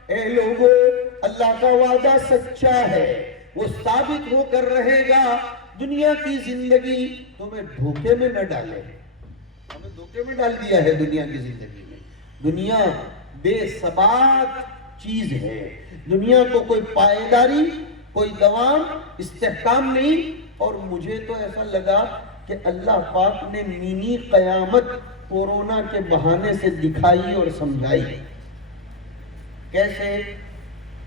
اے لوگو، اللہ کا وعدہ سچا ہے، وہ ثابت ہو کر رہے گا۔ دنیا کی زندگی تمہیں دھوکے میں نہ ڈالے، ہمیں دھوکے میں ڈال دیا ہے دنیا کی زندگی میں۔ دنیا بے ثبات چیز ہے، دنیا کو کوئی پائیداری، کوئی دوام، استحکام نہیں۔ اور مجھے تو ایسا لگا کہ اللہ پاک نے مینی قیامت کورونا کے بہانے سے دکھائی اور سمجھائی۔ کیسے؟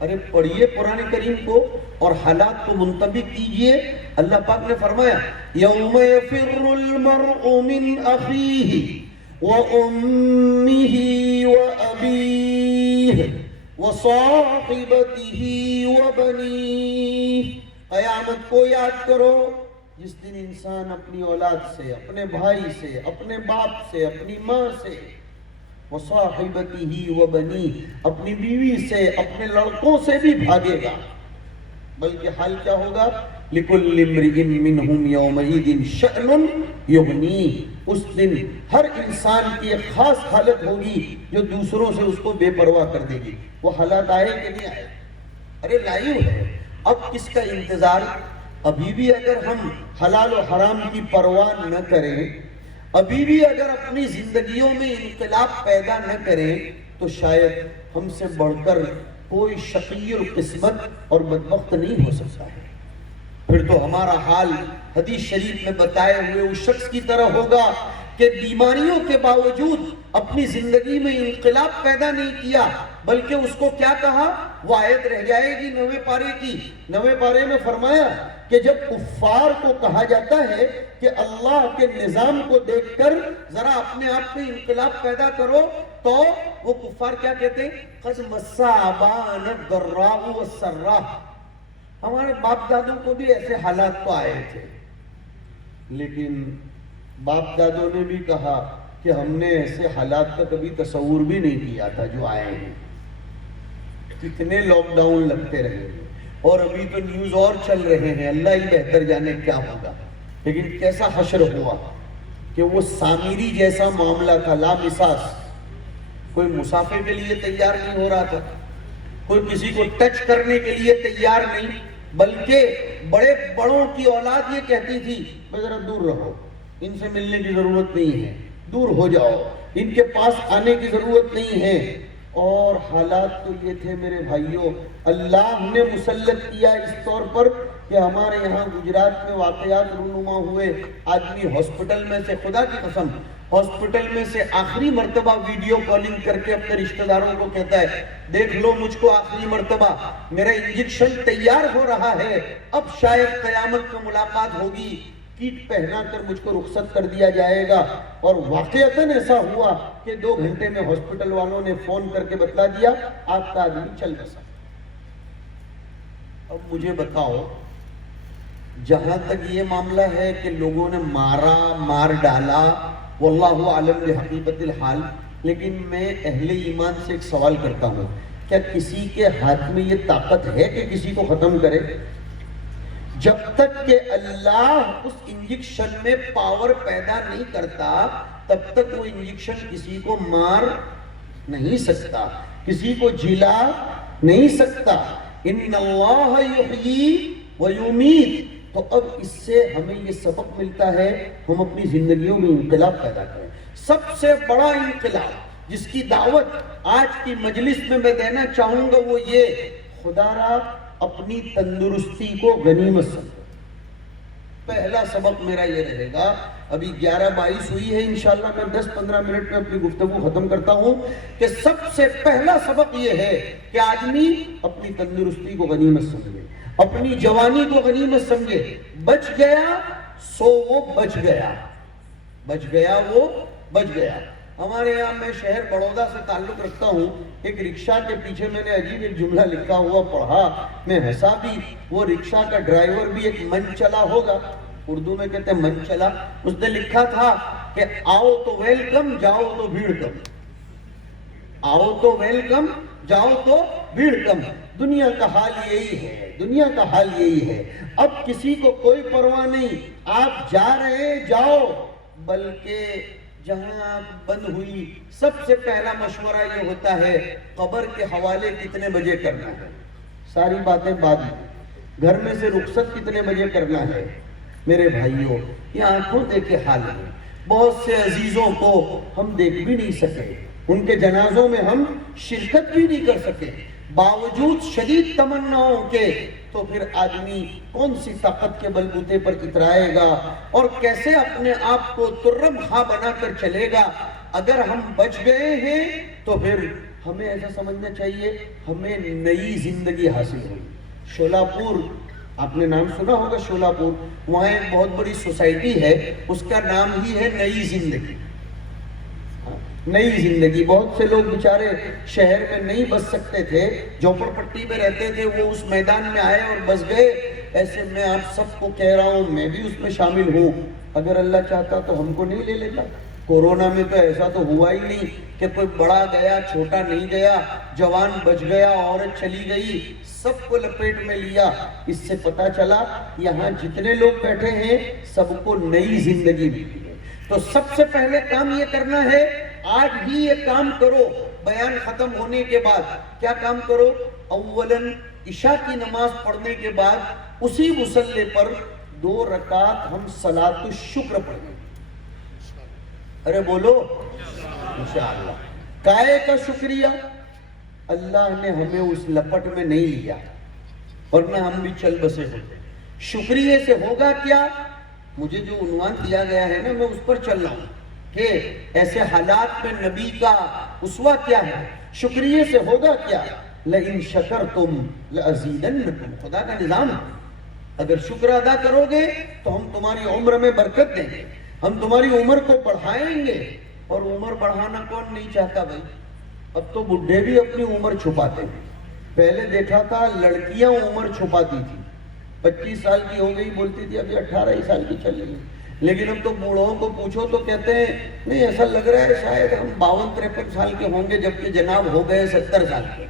ارے پڑھیے قرآن کریم کو اور حالات کو منطبق کیجئے۔ اللہ پاک نے فرمایا، یوم یفر المرء من اخیہ وَأُمِّهِ وَأَبِيهِ وَصَاحِبَتِهِ وَبَنِيهِ۔ قیامت کو یاد کرو جس دن انسان اپنی اولاد سے، اپنے بھائی سے، اپنے باپ سے، اپنی ماں سے، وَصَاحِبَتِهِ وَبَنِيهِ، اپنی بیوی سے، اپنے لڑکوں سے بھی بھاگے گا۔ بلکہ حال کیا ہوگا؟ لِكُلِّ امْرِئٍ مِّنْهُمْ يَوْمَئِذٍ شَأْنٌ يُغْنِيهِ۔ اس دن ہر انسان کی ایک خاص حالت ہوگی جو دوسروں سے اس کو بے پرواہ کر دے گی۔ وہ حالات آئے کہ نہیں آئے؟ ارے لائیو ہے، اب کس کا انتظار؟ ابھی بھی اگر ہم حلال و حرام کی پرواہ نہ کریں، ابھی بھی اگر اپنی زندگیوں میں انقلاب پیدا نہ کریں، تو شاید ہم سے بڑھ کر کوئی شقی القسمت اور بدبخت نہیں ہو سکتا ہے۔ پھر تو ہمارا حال حدیث شریف میں بتائے ہوئے اس شخص کی طرح ہوگا کہ بیماریوں کے باوجود اپنی زندگی میں انقلاب پیدا نہیں کیا، بلکہ اس کو کیا کہا؟ وہ آیت رہ جائے گی 9ویں پارے کی۔ 9ویں پارے میں فرمایا کہ جب کفار کو کہا جاتا ہے کہ اللہ کے نظام کو دیکھ کر ذرا اپنے آپ میں انقلاب پیدا کرو، تو وہ کفار کیا کہتے ہیں؟ قَدْ مَسَّ آبَانَ الضَّرَّاءُ وَالسَّرَّاءُ۔ ہمارے باپ دادوں کو بھی ایسے حالات تو آئے تھے، لیکن باپ دادوں نے بھی کہا کہ ہم نے ایسے حالات کا کبھی تصور بھی نہیں کیا تھا جو آئے ہیں. کتنے لاک ڈاؤن لگتے رہے اور ابھی تو نیوز اور چل رہے ہیں، اللہ ہی بہتر جانے کیا ہوگا. لیکن کیسا حشر ہوا کہ وہ سامری جیسا معاملہ تھا، لامساس. کوئی مسافر کے لیے تیار نہیں ہو رہا تھا، کوئی کسی کو ٹچ کرنے کے لیے تیار نہیں، بلکہ بڑے بڑوں کی اولاد یہ کہتی تھی ذرا دور رہو، ان سے ملنے کی ضرورت نہیں ہے، دور ہو جاؤ، ان کے پاس آنے کی ضرورت نہیں ہے. اور حالات تو یہ تھے میرے بھائیوں، اللہ نے مسلط کیا اس طور پر کہ ہمارے یہاں گجرات میں واقعات رونما ہوئے. آدمی ہاسپٹل میں سے، خدا کی قسم، ہاسپٹل میں سے آخری مرتبہ ویڈیو کالنگ کر کے اپنے رشتہ داروں کو کہتا ہے دیکھ لو مجھ کو آخری مرتبہ، میرا انجیکشن تیار ہو رہا ہے، اب شاید قیامت میں ملاقات ہوگی، کیٹ پہنا کر مجھ کو رخصت کر دیا جائے گا. اور واقعتاً ایسا ہوا کہ 2 گھنٹے میں ہاسپٹل والوں نے فون کر کے بتلا دیا آپ کا آدمی چل بسا. اب مجھے بتاؤ، جہاں تک یہ معاملہ ہے کہ لوگوں نے مار ڈالا، واللہ عالم بحقیقت الحال، لیکن میں اہل ایمان سے ایک سوال کرتا ہوں، کیا کسی کے ہاتھ میں یہ طاقت ہے کہ کسی کو ختم کرے؟ جب تک کہ اللہ اس انجیکشن میں پاور پیدا نہیں کرتا تب تک وہ انجیکشن کسی کو مار نہیں سکتا، کسی کو جلا نہیں سکتا. ان اللہ یحیی و یمیت. تو اب اس سے ہمیں یہ سبق ملتا ہے ہم اپنی زندگیوں میں انقلاب پیدا کریں. سب سے بڑا انقلاب جس کی دعوت آج کی مجلس میں میں دینا چاہوں گا وہ یہ، خدا را اپنی تندرستی کو غنیمت سمجھو. پہلا سبق میرا یہ رہے گا. ابھی 11:22 ہوئی ہے، انشاءاللہ میں 10-15 منٹ میں اپنی گفتگو ختم کرتا ہوں کہ سب سے پہلا سبق یہ ہے کہ آدمی اپنی تندرستی کو غنیمت سمجھے، اپنی جوانی کو غنیمت سمجھے. بچ گیا سو وہ بچ گیا، بچ گیا وہ بچ گیا. ہمارے یہاں میں شہر بڑودہ سے تعلق رکھتا ہوں، ایک رکشہ کے پیچھے میں نے عجیب ایک جملہ لکھا ہوا پڑھا، میں ہنسا بھی. وہ رکشہ کا ڈرائیور بھی ایک من چلا ہوگا، اردو میں کہتے ہیں من چلا. اس نے لکھا تھا کہ آؤ تو ویلکم، جاؤ تو بھیڑ کم. آؤ تو ویلکم، جاؤ تو بھیڑ کم. دنیا کا حال یہی ہے، دنیا کا حال یہی ہے. اب کسی کو کوئی پرواہ نہیں، آپ جا رہے جاؤ، بلکہ جہاں آپ بند ہوئی سب سے پہلا مشورہ یہ ہوتا ہے قبر کے حوالے کتنے بجے کرنا ہے. ساری باتیں بعد میں، گھر میں سے رخصت کتنے بجے کرنا ہے. میرے بھائیوں، یہ آنکھوں دیکھے حال ہے. بہت سے عزیزوں کو ہم دیکھ بھی نہیں سکے، ان کے جنازوں میں ہم شرکت بھی نہیں کر سکے، باوجود شدید تمناؤں کے. تو پھر آدمی کون سی طاقت کے بلبوتے پر اترائے گا اور کیسے اپنے آپ کو ترم خواہ بنا کر چلے گا؟ اگر ہم بچ گئے ہیں تو پھر ہمیں ایسا سمجھنا چاہیے ہمیں نئی زندگی حاصل ہوئی. شولاپور، آپ نے نام سنا ہوگا شولاپور، وہاں ایک بہت بڑی سوسائٹی ہے، اس کا نام ہی ہے نئی زندگی. نئی زندگی. بہت سے لوگ بیچارے شہر میں نہیں بس سکتے تھے، جھوپڑ پٹی میں رہتے تھے، وہ اس میدان میں آئے اور بس گئے. ایسے میں آپ سب کو کہہ رہا ہوں، میں بھی اس میں شامل ہوں. اگر اللہ چاہتا تو ہم کو نہیں لے لیتا. کورونا میں تو ایسا تو ہوا ہی نہیں کہ کوئی بڑا گیا چھوٹا نہیں گیا، جوان بچ گیا عورت چلی گئی، سب کو لپیٹ میں لیا. اس سے پتا چلا یہاں جتنے لوگ بیٹھے ہیں سب کو نئی زندگی ملی ہے. تو سب سے پہلے کام یہ کرنا ہے، آج ہی یہ کام کرو. بیان ختم ہونے کے بعد کیا کام کرو؟ اولاً عشاء کی نماز پڑھنے کے بعد اسی مصلی پر 2 رکعت ہم صلاۃ الشکر پڑھیں. ارے بولو انشاءاللہ. کائے کا شکریہ؟ اللہ نے ہمیں اس لپٹ میں نہیں لیا ورنہ ہم بھی چل بسے ہوتے. شکریہ سے ہوگا کیا؟ مجھے جو عنوان دیا گیا ہے نا، میں اس پر چل رہا ہوں کہ ایسے حالات میں نبی کا اسوہ کیا ہے. شکریہ سے ہوگا کیا؟ لَإِن شَكَرْتُمْ لَأَزِيدَنَّكُمْ. خدا کا نظام ہے، اگر شکر ادا کرو گے تو ہم تمہاری عمر میں برکت دیں گے، ہم تمہاری عمر کو بڑھائیں گے. اور عمر بڑھانا کون نہیں چاہتا بھائی؟ اب تو بڈھے بھی اپنی عمر چھپاتے ہیں. پہلے دیکھا تھا لڑکیاں عمر چھپاتی تھی، 25 سال کی ہو گئی بولتی تھی ابھی 18 ہی سال کی چل رہی ہے. لیکن اب تو بوڑھوں کو پوچھو تو کہتے ہیں نہیں ایسا لگ رہا ہے شاید ہم 52-53 سال کے ہوں گے جبکہ جناب ہو گئے 70 سال کے.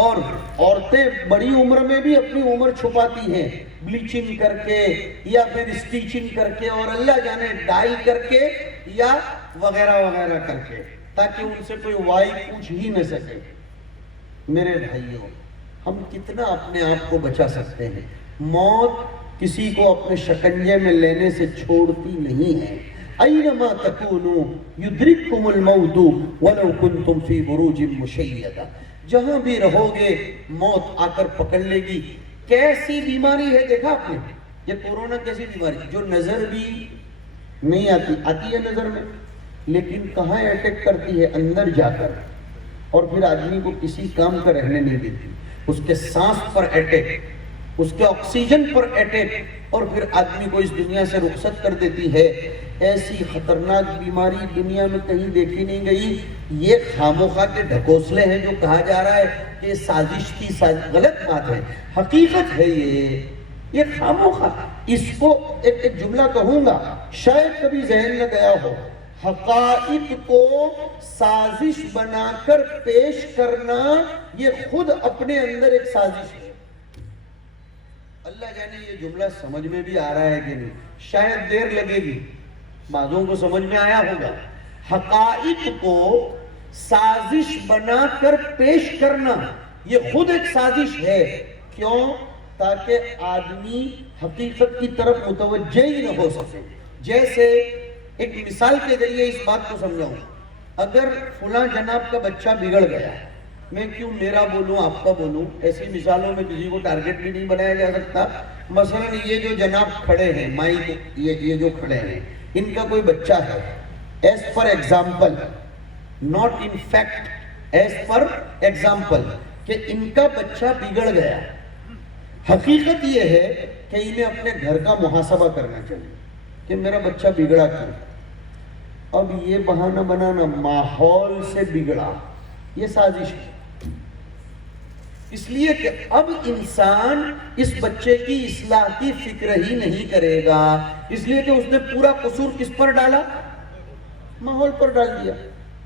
اور عورتیں بڑی عمر میں بھی اپنی عمر چھپاتی ہیں بلیچنگ کر کے یا پھر اسٹیچنگ کر کے اور اللہ جانے ڈائی کر کے یا وغیرہ وغیرہ کر کے تاکہ ان سے کوئی وائی پوچھ ہی نہ سکے. میرے بھائیوں ہم کتنا اپنے آپ کو بچا سکتے ہیں. موت کسی کو اپنے شکنجے میں لینے سے چھوڑتی نہیں ہے. اینما تکونوا یدرککم الموت ولو کنتم فی بروج مشیدہ. جہاں بھی رہو گے موت آ کر پکڑ لے گی. کیسی بیماری ہے دیکھا آپ نے یہ کورونا کیسی بیماری جو نظر بھی نہیں آتی ہے نظر میں لیکن کہاں اٹیک کرتی ہے اندر جا کر اور پھر آدمی کو کسی کام کا رہنے نہیں دیتی. اس کے سانس پر اٹیک اس کے آکسیجن پر اٹیک اور پھر آدمی کو اس دنیا سے رخصت کر دیتی ہے. ایسی خطرناک بیماری دنیا میں کہیں دیکھی نہیں گئی. یہ خاموخواہ کے ڈھکوسلے ہیں جو کہا جا رہا ہے کہ سازش کی غلط بات ہے. حقیقت ہے یہ خاموخواہ. اس کو ایک جملہ کہوں گا شاید کبھی ذہن میں گیا ہو. حقائق کو سازش بنا کر پیش کرنا یہ خود اپنے اندر ایک سازش ہے. اللہ جانے یہ جملہ سمجھ میں بھی آ رہا ہے کہ نہیں. شاید دیر لگے گی بعضوں کو سمجھ میں آیا ہوگا. حقائق کو سازش بنا کر پیش کرنا یہ خود ایک سازش ہے. کیوں؟ تاکہ آدمی حقیقت کی طرف متوجہ ہی نہ ہو سکے. جیسے ایک مثال کے ذریعے اس بات کو سمجھاؤں. اگر فلاں جناب کا بچہ بگڑ گیا میں کیوں میرا بولوں آپ کا بولوں ایسی مثالوں میں کسی کو ٹارگٹ بھی نہیں بنایا جا سکتا. مثلا یہ جو جناب کھڑے ہیں مائک یہ جو کھڑے ہیں ان کا کوئی بچہ ہے as per example not in fact as per example کہ ان کا بچہ بگڑ گیا. حقیقت یہ ہے کہ انہیں اپنے گھر کا محاسبہ کرنا چاہیے کہ میرا بچہ بگڑا کیوں. اب یہ بہانہ بنانا ماحول سے بگڑا یہ سازش ہے. اس لیے کہ اب انسان اس بچے کی اصلاح کی فکر ہی نہیں کرے گا. اس لیے کہ اس نے پورا قصور کس پر ڈالا؟ ماحول پر ڈال دیا.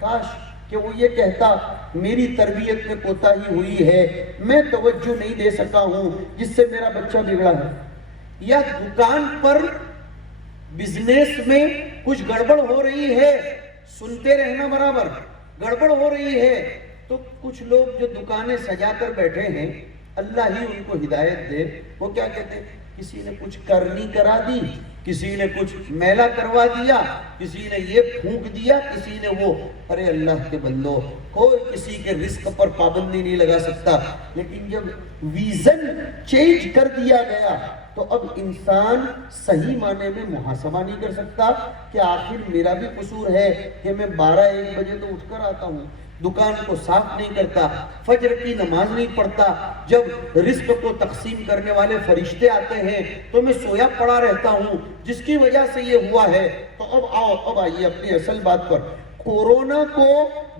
کاش کہ وہ یہ کہتا میری تربیت میں کوتاہی ہوئی ہے میں توجہ نہیں دے سکا ہوں جس سے میرا بچہ بگڑا ہے. یا دکان پر بزنس میں کچھ گڑبڑ ہو رہی ہے سنتے رہنا برابر گڑبڑ ہو رہی ہے تو کچھ لوگ جو دکانیں سجا کر بیٹھے ہیں اللہ ہی ان کو ہدایت دے وہ کیا کہتے ہیں کسی نے کچھ کرنی کرا دی کسی نے کچھ میلا کروا دیا کسی نے یہ پھونک دیا کسی نے وہ. ارے اللہ کے بندو کوئی کسی کے رزق پر پابندی نہیں لگا سکتا. لیکن جب ویژن چینج کر دیا گیا تو اب انسان صحیح معنی میں محاسبہ نہیں کر سکتا کہ آخر میرا بھی قصور ہے کہ میں 12-1 بجے تو اٹھ کر آتا ہوں دکان کو صاف نہیں کرتا فجر کی نماز نہیں پڑھتا جب رزق کو تقسیم کرنے والے فرشتے آتے ہیں تو میں سویا پڑا رہتا ہوں جس کی وجہ سے یہ ہوا ہے. تو اب آئیے اپنی اصل بات پر. کورونا کو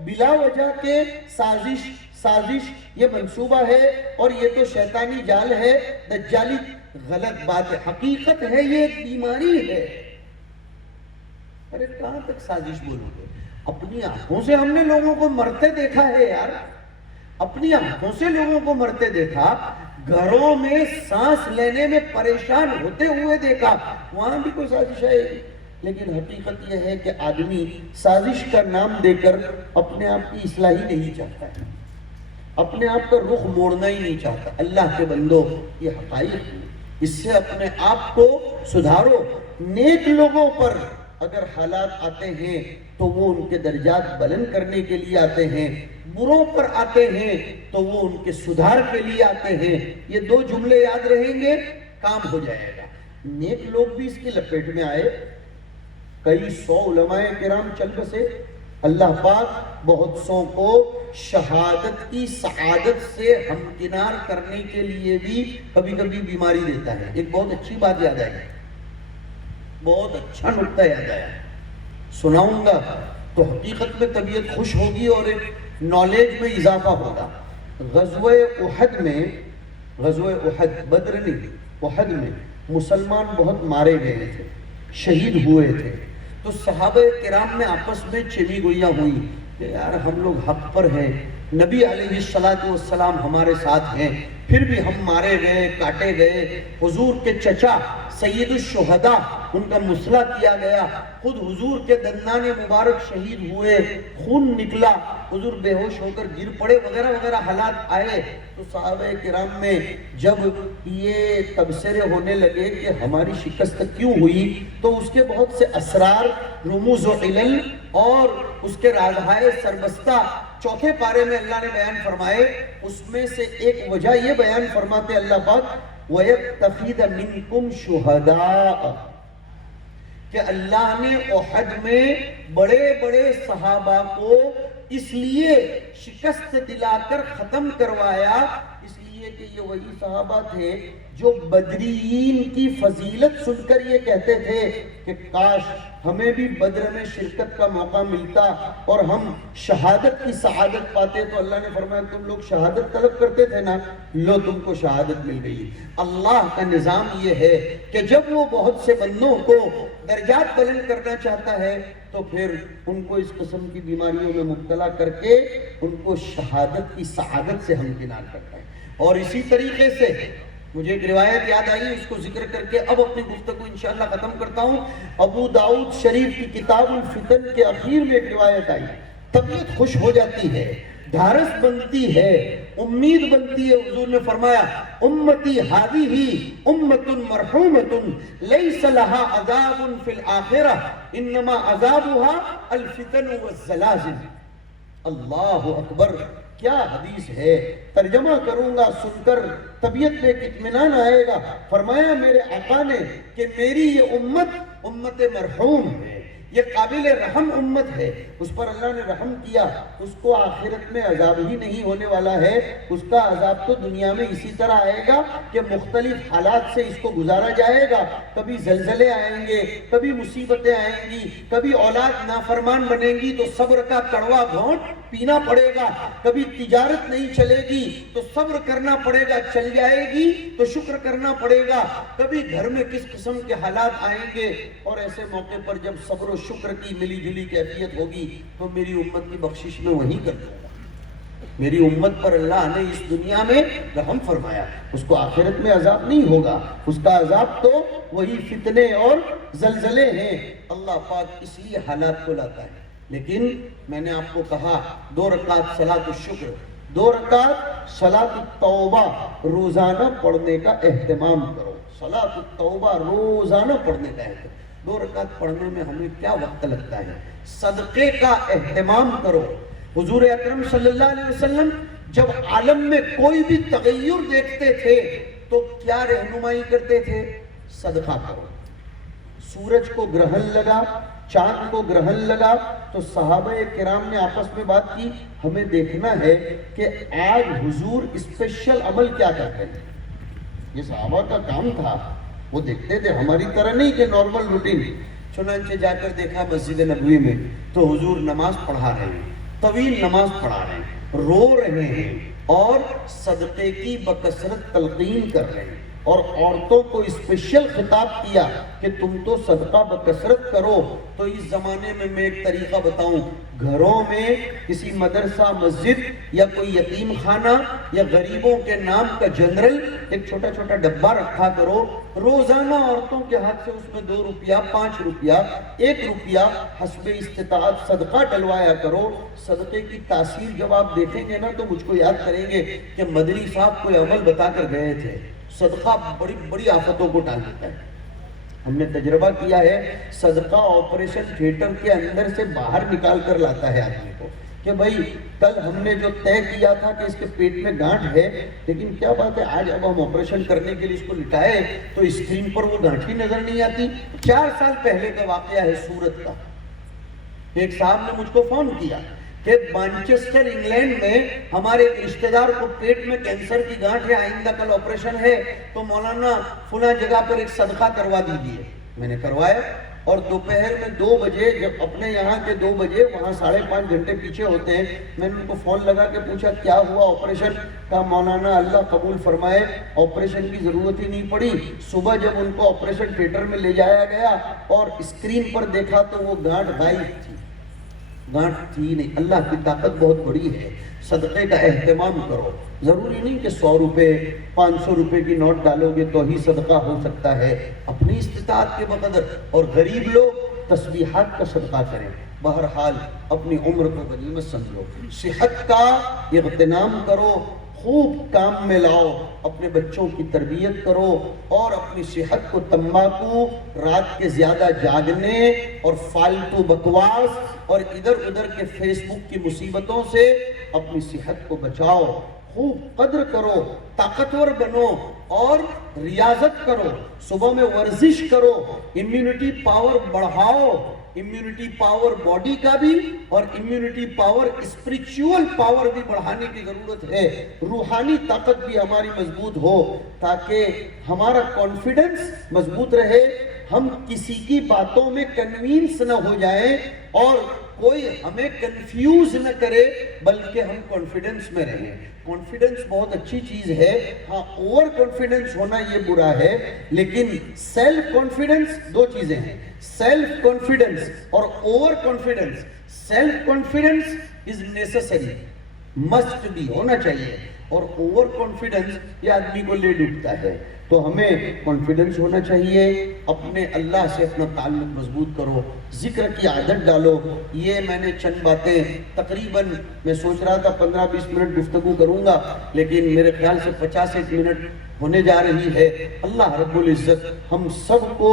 بلا وجہ کے سازش یہ منصوبہ ہے اور یہ تو شیطانی جال ہے دجالی غلط بات ہے. حقیقت ہے یہ ایک بیماری ہے. ارے کہاں تک سازش بولو گے؟ اپنی آنکھوں سے ہم نے لوگوں کو مرتے دیکھا ہے یار. اپنی آنکھوں سے لوگوں کو مرتے دیکھا گھروں میں سانس لینے میں پریشان ہوتے ہوئے دیکھا وہاں بھی کوئی سازش ہے. لیکن حقیقت یہ ہے کہ آدمی سازش کا نام دے کر اپنے آپ کی اصلاح ہی نہیں چاہتا ہے اپنے آپ کا رخ موڑنا ہی نہیں چاہتا. اللہ کے بندو یہ حقائق ہے اس سے اپنے آپ کو سدھارو. نیک لوگوں پر اگر حالات آتے ہیں تو وہ ان کے درجات بلند کرنے کے لیے آتے ہیں بروں پر آتے ہیں تو وہ ان کے سدھار کے لیے آتے ہیں. یہ 2 جملے یاد رہیں گے کام ہو جائے گا. نیک لوگ بھی اس کی لپیٹ میں آئے. کئی 100 علماء کرام چل بسے. اللہ پاک بہت سو کو شہادت کی سعادت سے ہمکنار کرنے کے لیے بھی کبھی کبھی بیماری دیتا ہے. ایک بہت اچھی بات یاد آئی بہت اچھا نکتہ یاد آیا سناؤں گا تو حقیقت میں طبیعت خوش ہوگی اور ایک نالج میں اضافہ ہوگا. غزوہ احد بدر نہیں احد میں مسلمان بہت مارے گئے تھے، شہید ہوئے تھے، تو صحابہ کرام میں آپس میں چمی گوئیاں ہوئی کہ یار ہم لوگ حق پر ہیں، نبی علیہ السلام ہمارے ساتھ ہیں، پھر بھی ہم مارے گئے، کاٹے گئے۔ حضور کے چچا سید الشہداء ان کا مسئلہ کیا گیا، خود حضور کے دندان مبارک شہید ہوئے، خون نکلا، حضور بے ہوش ہو کر گر پڑے، وغیرہ وغیرہ حالات آئے۔ تو صحابہ کرام میں جب یہ تبصرے ہونے لگے کہ ہماری شکست کیوں ہوئی، تو اس کے بہت سے اسرار، رموز و علل اور اس کے رازہائے سربستہ چوتھے پارے میں اللہ نے بیان فرمائے۔ اس میں سے ایک وجہ یہ بیان فرماتے اللہ پاک وَيَتَّخِذَ مِنْكُمْ شُهَدَاءَ، کہ اللہ نے احد میں بڑے بڑے صحابہ کو اس لیے شکست دلا کر ختم کروایا، اس لیے کہ یہ وہی صحابہ تھے جو بدریین کی فضیلت سن کر یہ کہتے تھے کہ کاش ہمیں بھی بدر میں شرکت کا موقع ملتا اور ہم شہادت کی سعادت پاتے۔ تو اللہ نے فرمایا تم لوگ شہادت طلب کرتے تھے نا، لو تم کو شہادت مل گئی۔ اللہ کا نظام یہ ہے کہ جب وہ بہت سے بندوں کو درجات بلند کرنا چاہتا ہے تو پھر ان کو اس قسم کی بیماریوں میں مبتلا کر کے ان کو شہادت کی سعادت سے ہمکنار کرتا ہے۔ اور اسی طریقے سے مجھے ایک روایت یاد آئی، اس کو ذکر کر کے اب اپنی گفتگو انشاءاللہ ختم کرتا ہوں۔ ابو داؤد شریف کی کتاب الفتن کے اخیر میں ایک روایت آئی، طبیعت خوش ہو جاتی ہے، دھارس بنتی ہے، امید بنتی ہے۔ حضور نے فرمایا امتی ہذہ امت مرحومۃ لیس لها عذاب فی الآخرہ انما عذابها الفتن والزلازل۔ اللہ اکبر، کیا حدیث ہے، ترجمہ کروں گا، سن کر طبیعت میں اطمینان آئے گا۔ فرمایا میرے آقا نے کہ میری یہ امت مرحوم ہے، یہ قابل رحم امت ہے، اس پر اللہ نے رحم کیا، اس کو آخرت میں عذاب ہی نہیں ہونے والا ہے، اس کا عذاب تو دنیا میں اسی طرح آئے گا کہ مختلف حالات سے اس کو گزارا جائے گا۔ کبھی زلزلے آئیں گے، کبھی مصیبتیں آئیں گی، کبھی اولاد نافرمان بنے گی تو صبر کا کڑوا گھونٹ پینا پڑے گا، کبھی تجارت نہیں چلے گی تو صبر کرنا پڑے گا، چل جائے گی تو شکر کرنا پڑے گا، کبھی گھر میں کس قسم کے حالات آئیں گے، اور ایسے موقع پر جب صبر و شکر کی ملی جلی کیفیت ہوگی تو میری امت کی بخشش میں وہی کر دوں گا۔ میری امت پر اللہ نے اس دنیا میں رحم فرمایا، اس کو آخرت میں عذاب نہیں ہوگا، اس کا عذاب تو وہی فتنے اور زلزلے ہیں۔ اللہ پاک اس لیے حالات کو لاتا ہے۔ لیکن میں نے آپ کو کہا 2 رکعت صلاۃ الشکر، 2 رکعت صلاۃ التوبہ روزانہ پڑھنے کا اہتمام کرو۔ صلاۃ التوبہ روزانہ پڑھنے کا اہتمام، 2 رکعت پڑھنے میں ہمیں کیا وقت لگتا ہے؟ صدقے کا اہتمام کرو۔ حضور اکرم صلی اللہ علیہ وسلم جب عالم میں کوئی بھی تغیر دیکھتے تھے تو کیا رہنمائی کرتے تھے؟ صدقہ کرو۔ سورج کو گرہن لگا، چاند کو گرہن لگا تو صحابہ کرام نے آپس میں بات کی، ہمیں دیکھنا ہے کہ آج حضور اسپیشل عمل کیا کرتے ہیں۔ یہ صحابہ کا کام تھا، وہ دیکھتے تھے، ہماری طرح نہیں کہ نارمل روٹین۔ چنانچہ جا کر دیکھا مسجد نبوی میں تو حضور نماز پڑھا رہے ہیں، طویل نماز پڑھا رہے ہیں، رو رہے ہیں اور صدقے کی بکثرت تلقین کر رہے ہیں، اور عورتوں کو اسپیشل خطاب کیا کہ تم تو صدقہ بکثرت کرو۔ تو اس زمانے میں ایک طریقہ بتاؤں، گھروں میں کسی مدرسہ، مسجد یا کوئی یتیم خانہ یا غریبوں کے نام کا جنرل ایک چھوٹا چھوٹا ڈبہ رکھا کرو، روزانہ عورتوں کے ہاتھ سے اس میں 2 روپیہ، 5 روپیہ، 1 روپیہ حسب استطاعت صدقہ ڈلوایا کرو۔ صدقے کی تاثیر جب آپ دیکھیں گے نا تو مجھ کو یاد کریں گے کہ مدنی صاحب کوئی عمل بتا کر گئے تھے، صدقہ بڑی بڑی آفتوں کو ٹال دیتا ہے۔ ہم نے تجربہ کیا ہے، صدقہ آپریشن تھیٹر کے اندر سے باہر نکال کر لاتا ہے آدمی کو کہ بھائی کل ہم نے جو طے کیا تھا کہ اس کے پیٹ میں گانٹھ ہے، لیکن کیا بات ہے آج اب ہم آپریشن کرنے کے لیے اس کو لٹائے تو اسکرین پر وہ گانٹھ ہی نظر نہیں آتی۔ 4 سال پہلے کا واقعہ ہے سورت کا۔ ایک صاحب نے مجھ کو فون کیا کہ مانچسٹر انگلینڈ میں ہمارے رشتہ دار کو پیٹ میں کینسر کی گانٹھ ہے، آئندہ کل آپریشن ہے، تو مولانا فلاں جگہ پر ایک صدقہ کروا دیجیے۔ میں نے کروایا، اور دوپہر میں 2 بجے جب اپنے یہاں کے 2 بجے وہاں 5.5 گھنٹے پیچھے ہوتے ہیں، میں نے ان کو فون لگا کے پوچھا کیا ہوا آپریشن؟ کہا مولانا اللہ قبول فرمائے آپریشن کی ضرورت ہی نہیں پڑی، صبح جب ان کو آپریشن تھیٹر میں لے جایا گیا اور اسکرین پر دیکھا تو وہ گانٹھ غائب تھی، گانٹھ تھی نہیں۔ اللہ کی طاقت بہت بڑی ہے۔ صدقے کا اہتمام کرو، ضروری نہیں کہ 100 روپے 500 روپے کی نوٹ ڈالو گے تو ہی صدقہ ہو سکتا ہے، اپنی استطاعت کے بقدر۔ اور غریب لوگ تسبیحات کا صدقہ کریں۔ بہرحال اپنی عمر کو غنیمت سمجھو، صحت کا اغتنام کرو، خوب کام میں لاؤ، اپنے بچوں کی تربیت کرو اور اپنی صحت کو تمباکو، رات کے زیادہ جاگنے اور فالتو بکواس اور ادھر ادھر کے فیس بک کی مصیبتوں سے اپنی صحت کو بچاؤ، خوب قدر کرو، طاقتور بنو اور ریاضت کرو، صبح میں ورزش کرو، امیونٹی پاور بڑھاؤ، امیونٹی پاور باڈی کا بھی اور امیونٹی پاور اسپریچول پاور بھی بڑھانے کی ضرورت ہے، روحانی طاقت بھی ہماری مضبوط ہو تاکہ ہمارا کانفیڈنس مضبوط رہے، ہم کسی کی باتوں میں کنوینس نہ ہو جائیں اور کوئی ہمیں کنفیوز نہ کرے بلکہ ہم کانفیڈنس میں رہیں۔ کانفیڈنس بہت اچھی چیز ہے، ہاں اوور کانفیڈنس ہونا یہ برا ہے، لیکن سیلف کانفیڈنس 2 چیزیں ہیں، سیلف کانفیڈنس اور over confidence. Self confidence is necessary, must بھی ہونا چاہیے، اور اوور کانفیڈنس یہ آدمی کو لے ڈوبتا ہے۔ تو ہمیں کانفیڈنس ہونا چاہیے، اپنے اللہ سے اپنا تعلق مضبوط کرو، ذکر کی عادت ڈالو۔ یہ میں نے چند باتیں تقریباً میں سوچ رہا تھا 15-20 منٹ گفتگو کروں گا، لیکن میرے خیال سے 50-1 منٹ ہونے جا رہی ہے۔ اللہ رب العزت ہم سب کو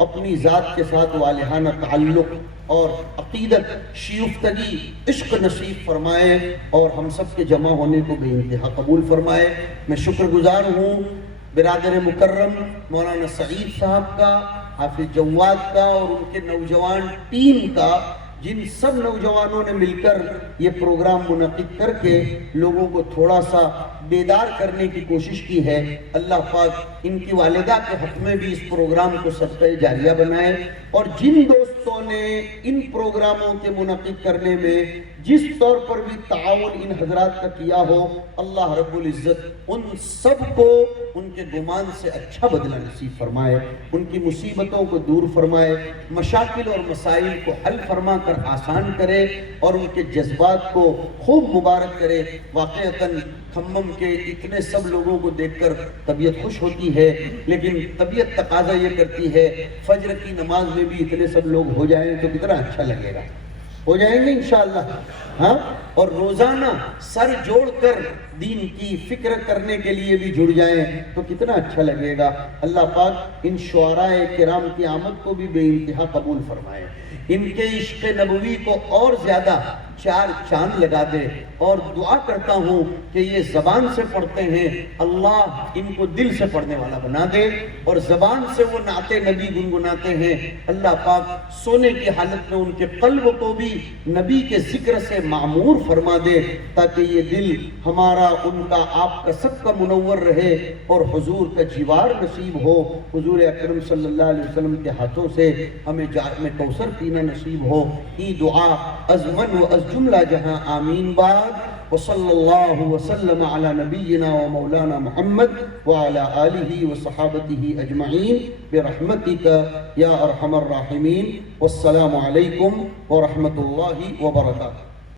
اپنی ذات کے ساتھ والہانہ تعلق اور عقیدت، شیفتگی، عشق نصیب فرمائے اور ہم سب کے جمع ہونے کو بے انتہا قبول فرمائے۔ میں شکر گزار ہوں برادر مکرم مولانا سعید صاحب کا، حافظ جواد کا اور ان کے نوجوان ٹیم کا، جن سب نوجوانوں نے مل کر یہ پروگرام منعقد کر کے لوگوں کو تھوڑا سا بیدار کرنے کی کوشش کی ہے۔ اللہ پاک ان کی والدہ کے حق میں بھی اس پروگرام کو صدقہ جاریہ بنائے، اور جن دوستوں نے ان پروگراموں کے منعقد کرنے میں جس طور پر بھی تعاون ان حضرات کا کیا ہو، اللہ رب العزت ان سب کو ان کے گمان سے اچھا بدلہ نصیب فرمائے، ان کی مصیبتوں کو دور فرمائے، مشاکل اور مسائل کو حل فرما کر آسان کرے اور ان کے جذبات کو خوب مبارک کرے۔ واقعتاً کھمم کے اتنے سب لوگوں کو دیکھ کر طبیعت خوش ہوتی ہے، لیکن طبیعت تقاضا یہ کرتی ہے فجر کی نماز میں بھی اتنے سب لوگ ہو جائیں تو کتنا اچھا لگے گا۔ ہو جائیں گے انشاءاللہ، ہاں، اور روزانہ سر جوڑ کر دین کی فکر کرنے کے لیے بھی جڑ جائیں تو کتنا اچھا لگے گا۔ اللہ پاک ان شعراء کرام کی آمد کو بھی بے انتہا قبول فرمائے، ان کے عشق نبوی کو اور زیادہ 4 چاند لگا دے، اور دعا کرتا ہوں کہ یہ زبان سے پڑھتے ہیں، اللہ ان کو دل سے پڑھنے والا بنا دے، اور زبان سے وہ نعت نبی گنگناتے ہیں، اللہ پاک سونے کی حالت میں ان کے قلب کو بھی نبی کے ذکر سے معمور فرما دے، تاکہ یہ دل ہمارا، ان کا، آپ کا، سب کا منور رہے اور حضور کا جیوار نصیب ہو، حضور اکرم صلی اللہ علیہ وسلم کے ہاتھوں سے ہمیں جام کوثر پینا نصیب ہو۔ یہ دعا از من و از جملہ جہاں آمین بعد، وصلی اللہ وسلم علی نبینا و مولانا محمد وعلی آلہ و صحابتہ اجمعین برحمتک یا ارحم الراحمین، والسلام علیکم ورحمۃ اللہ وبرکاتہ۔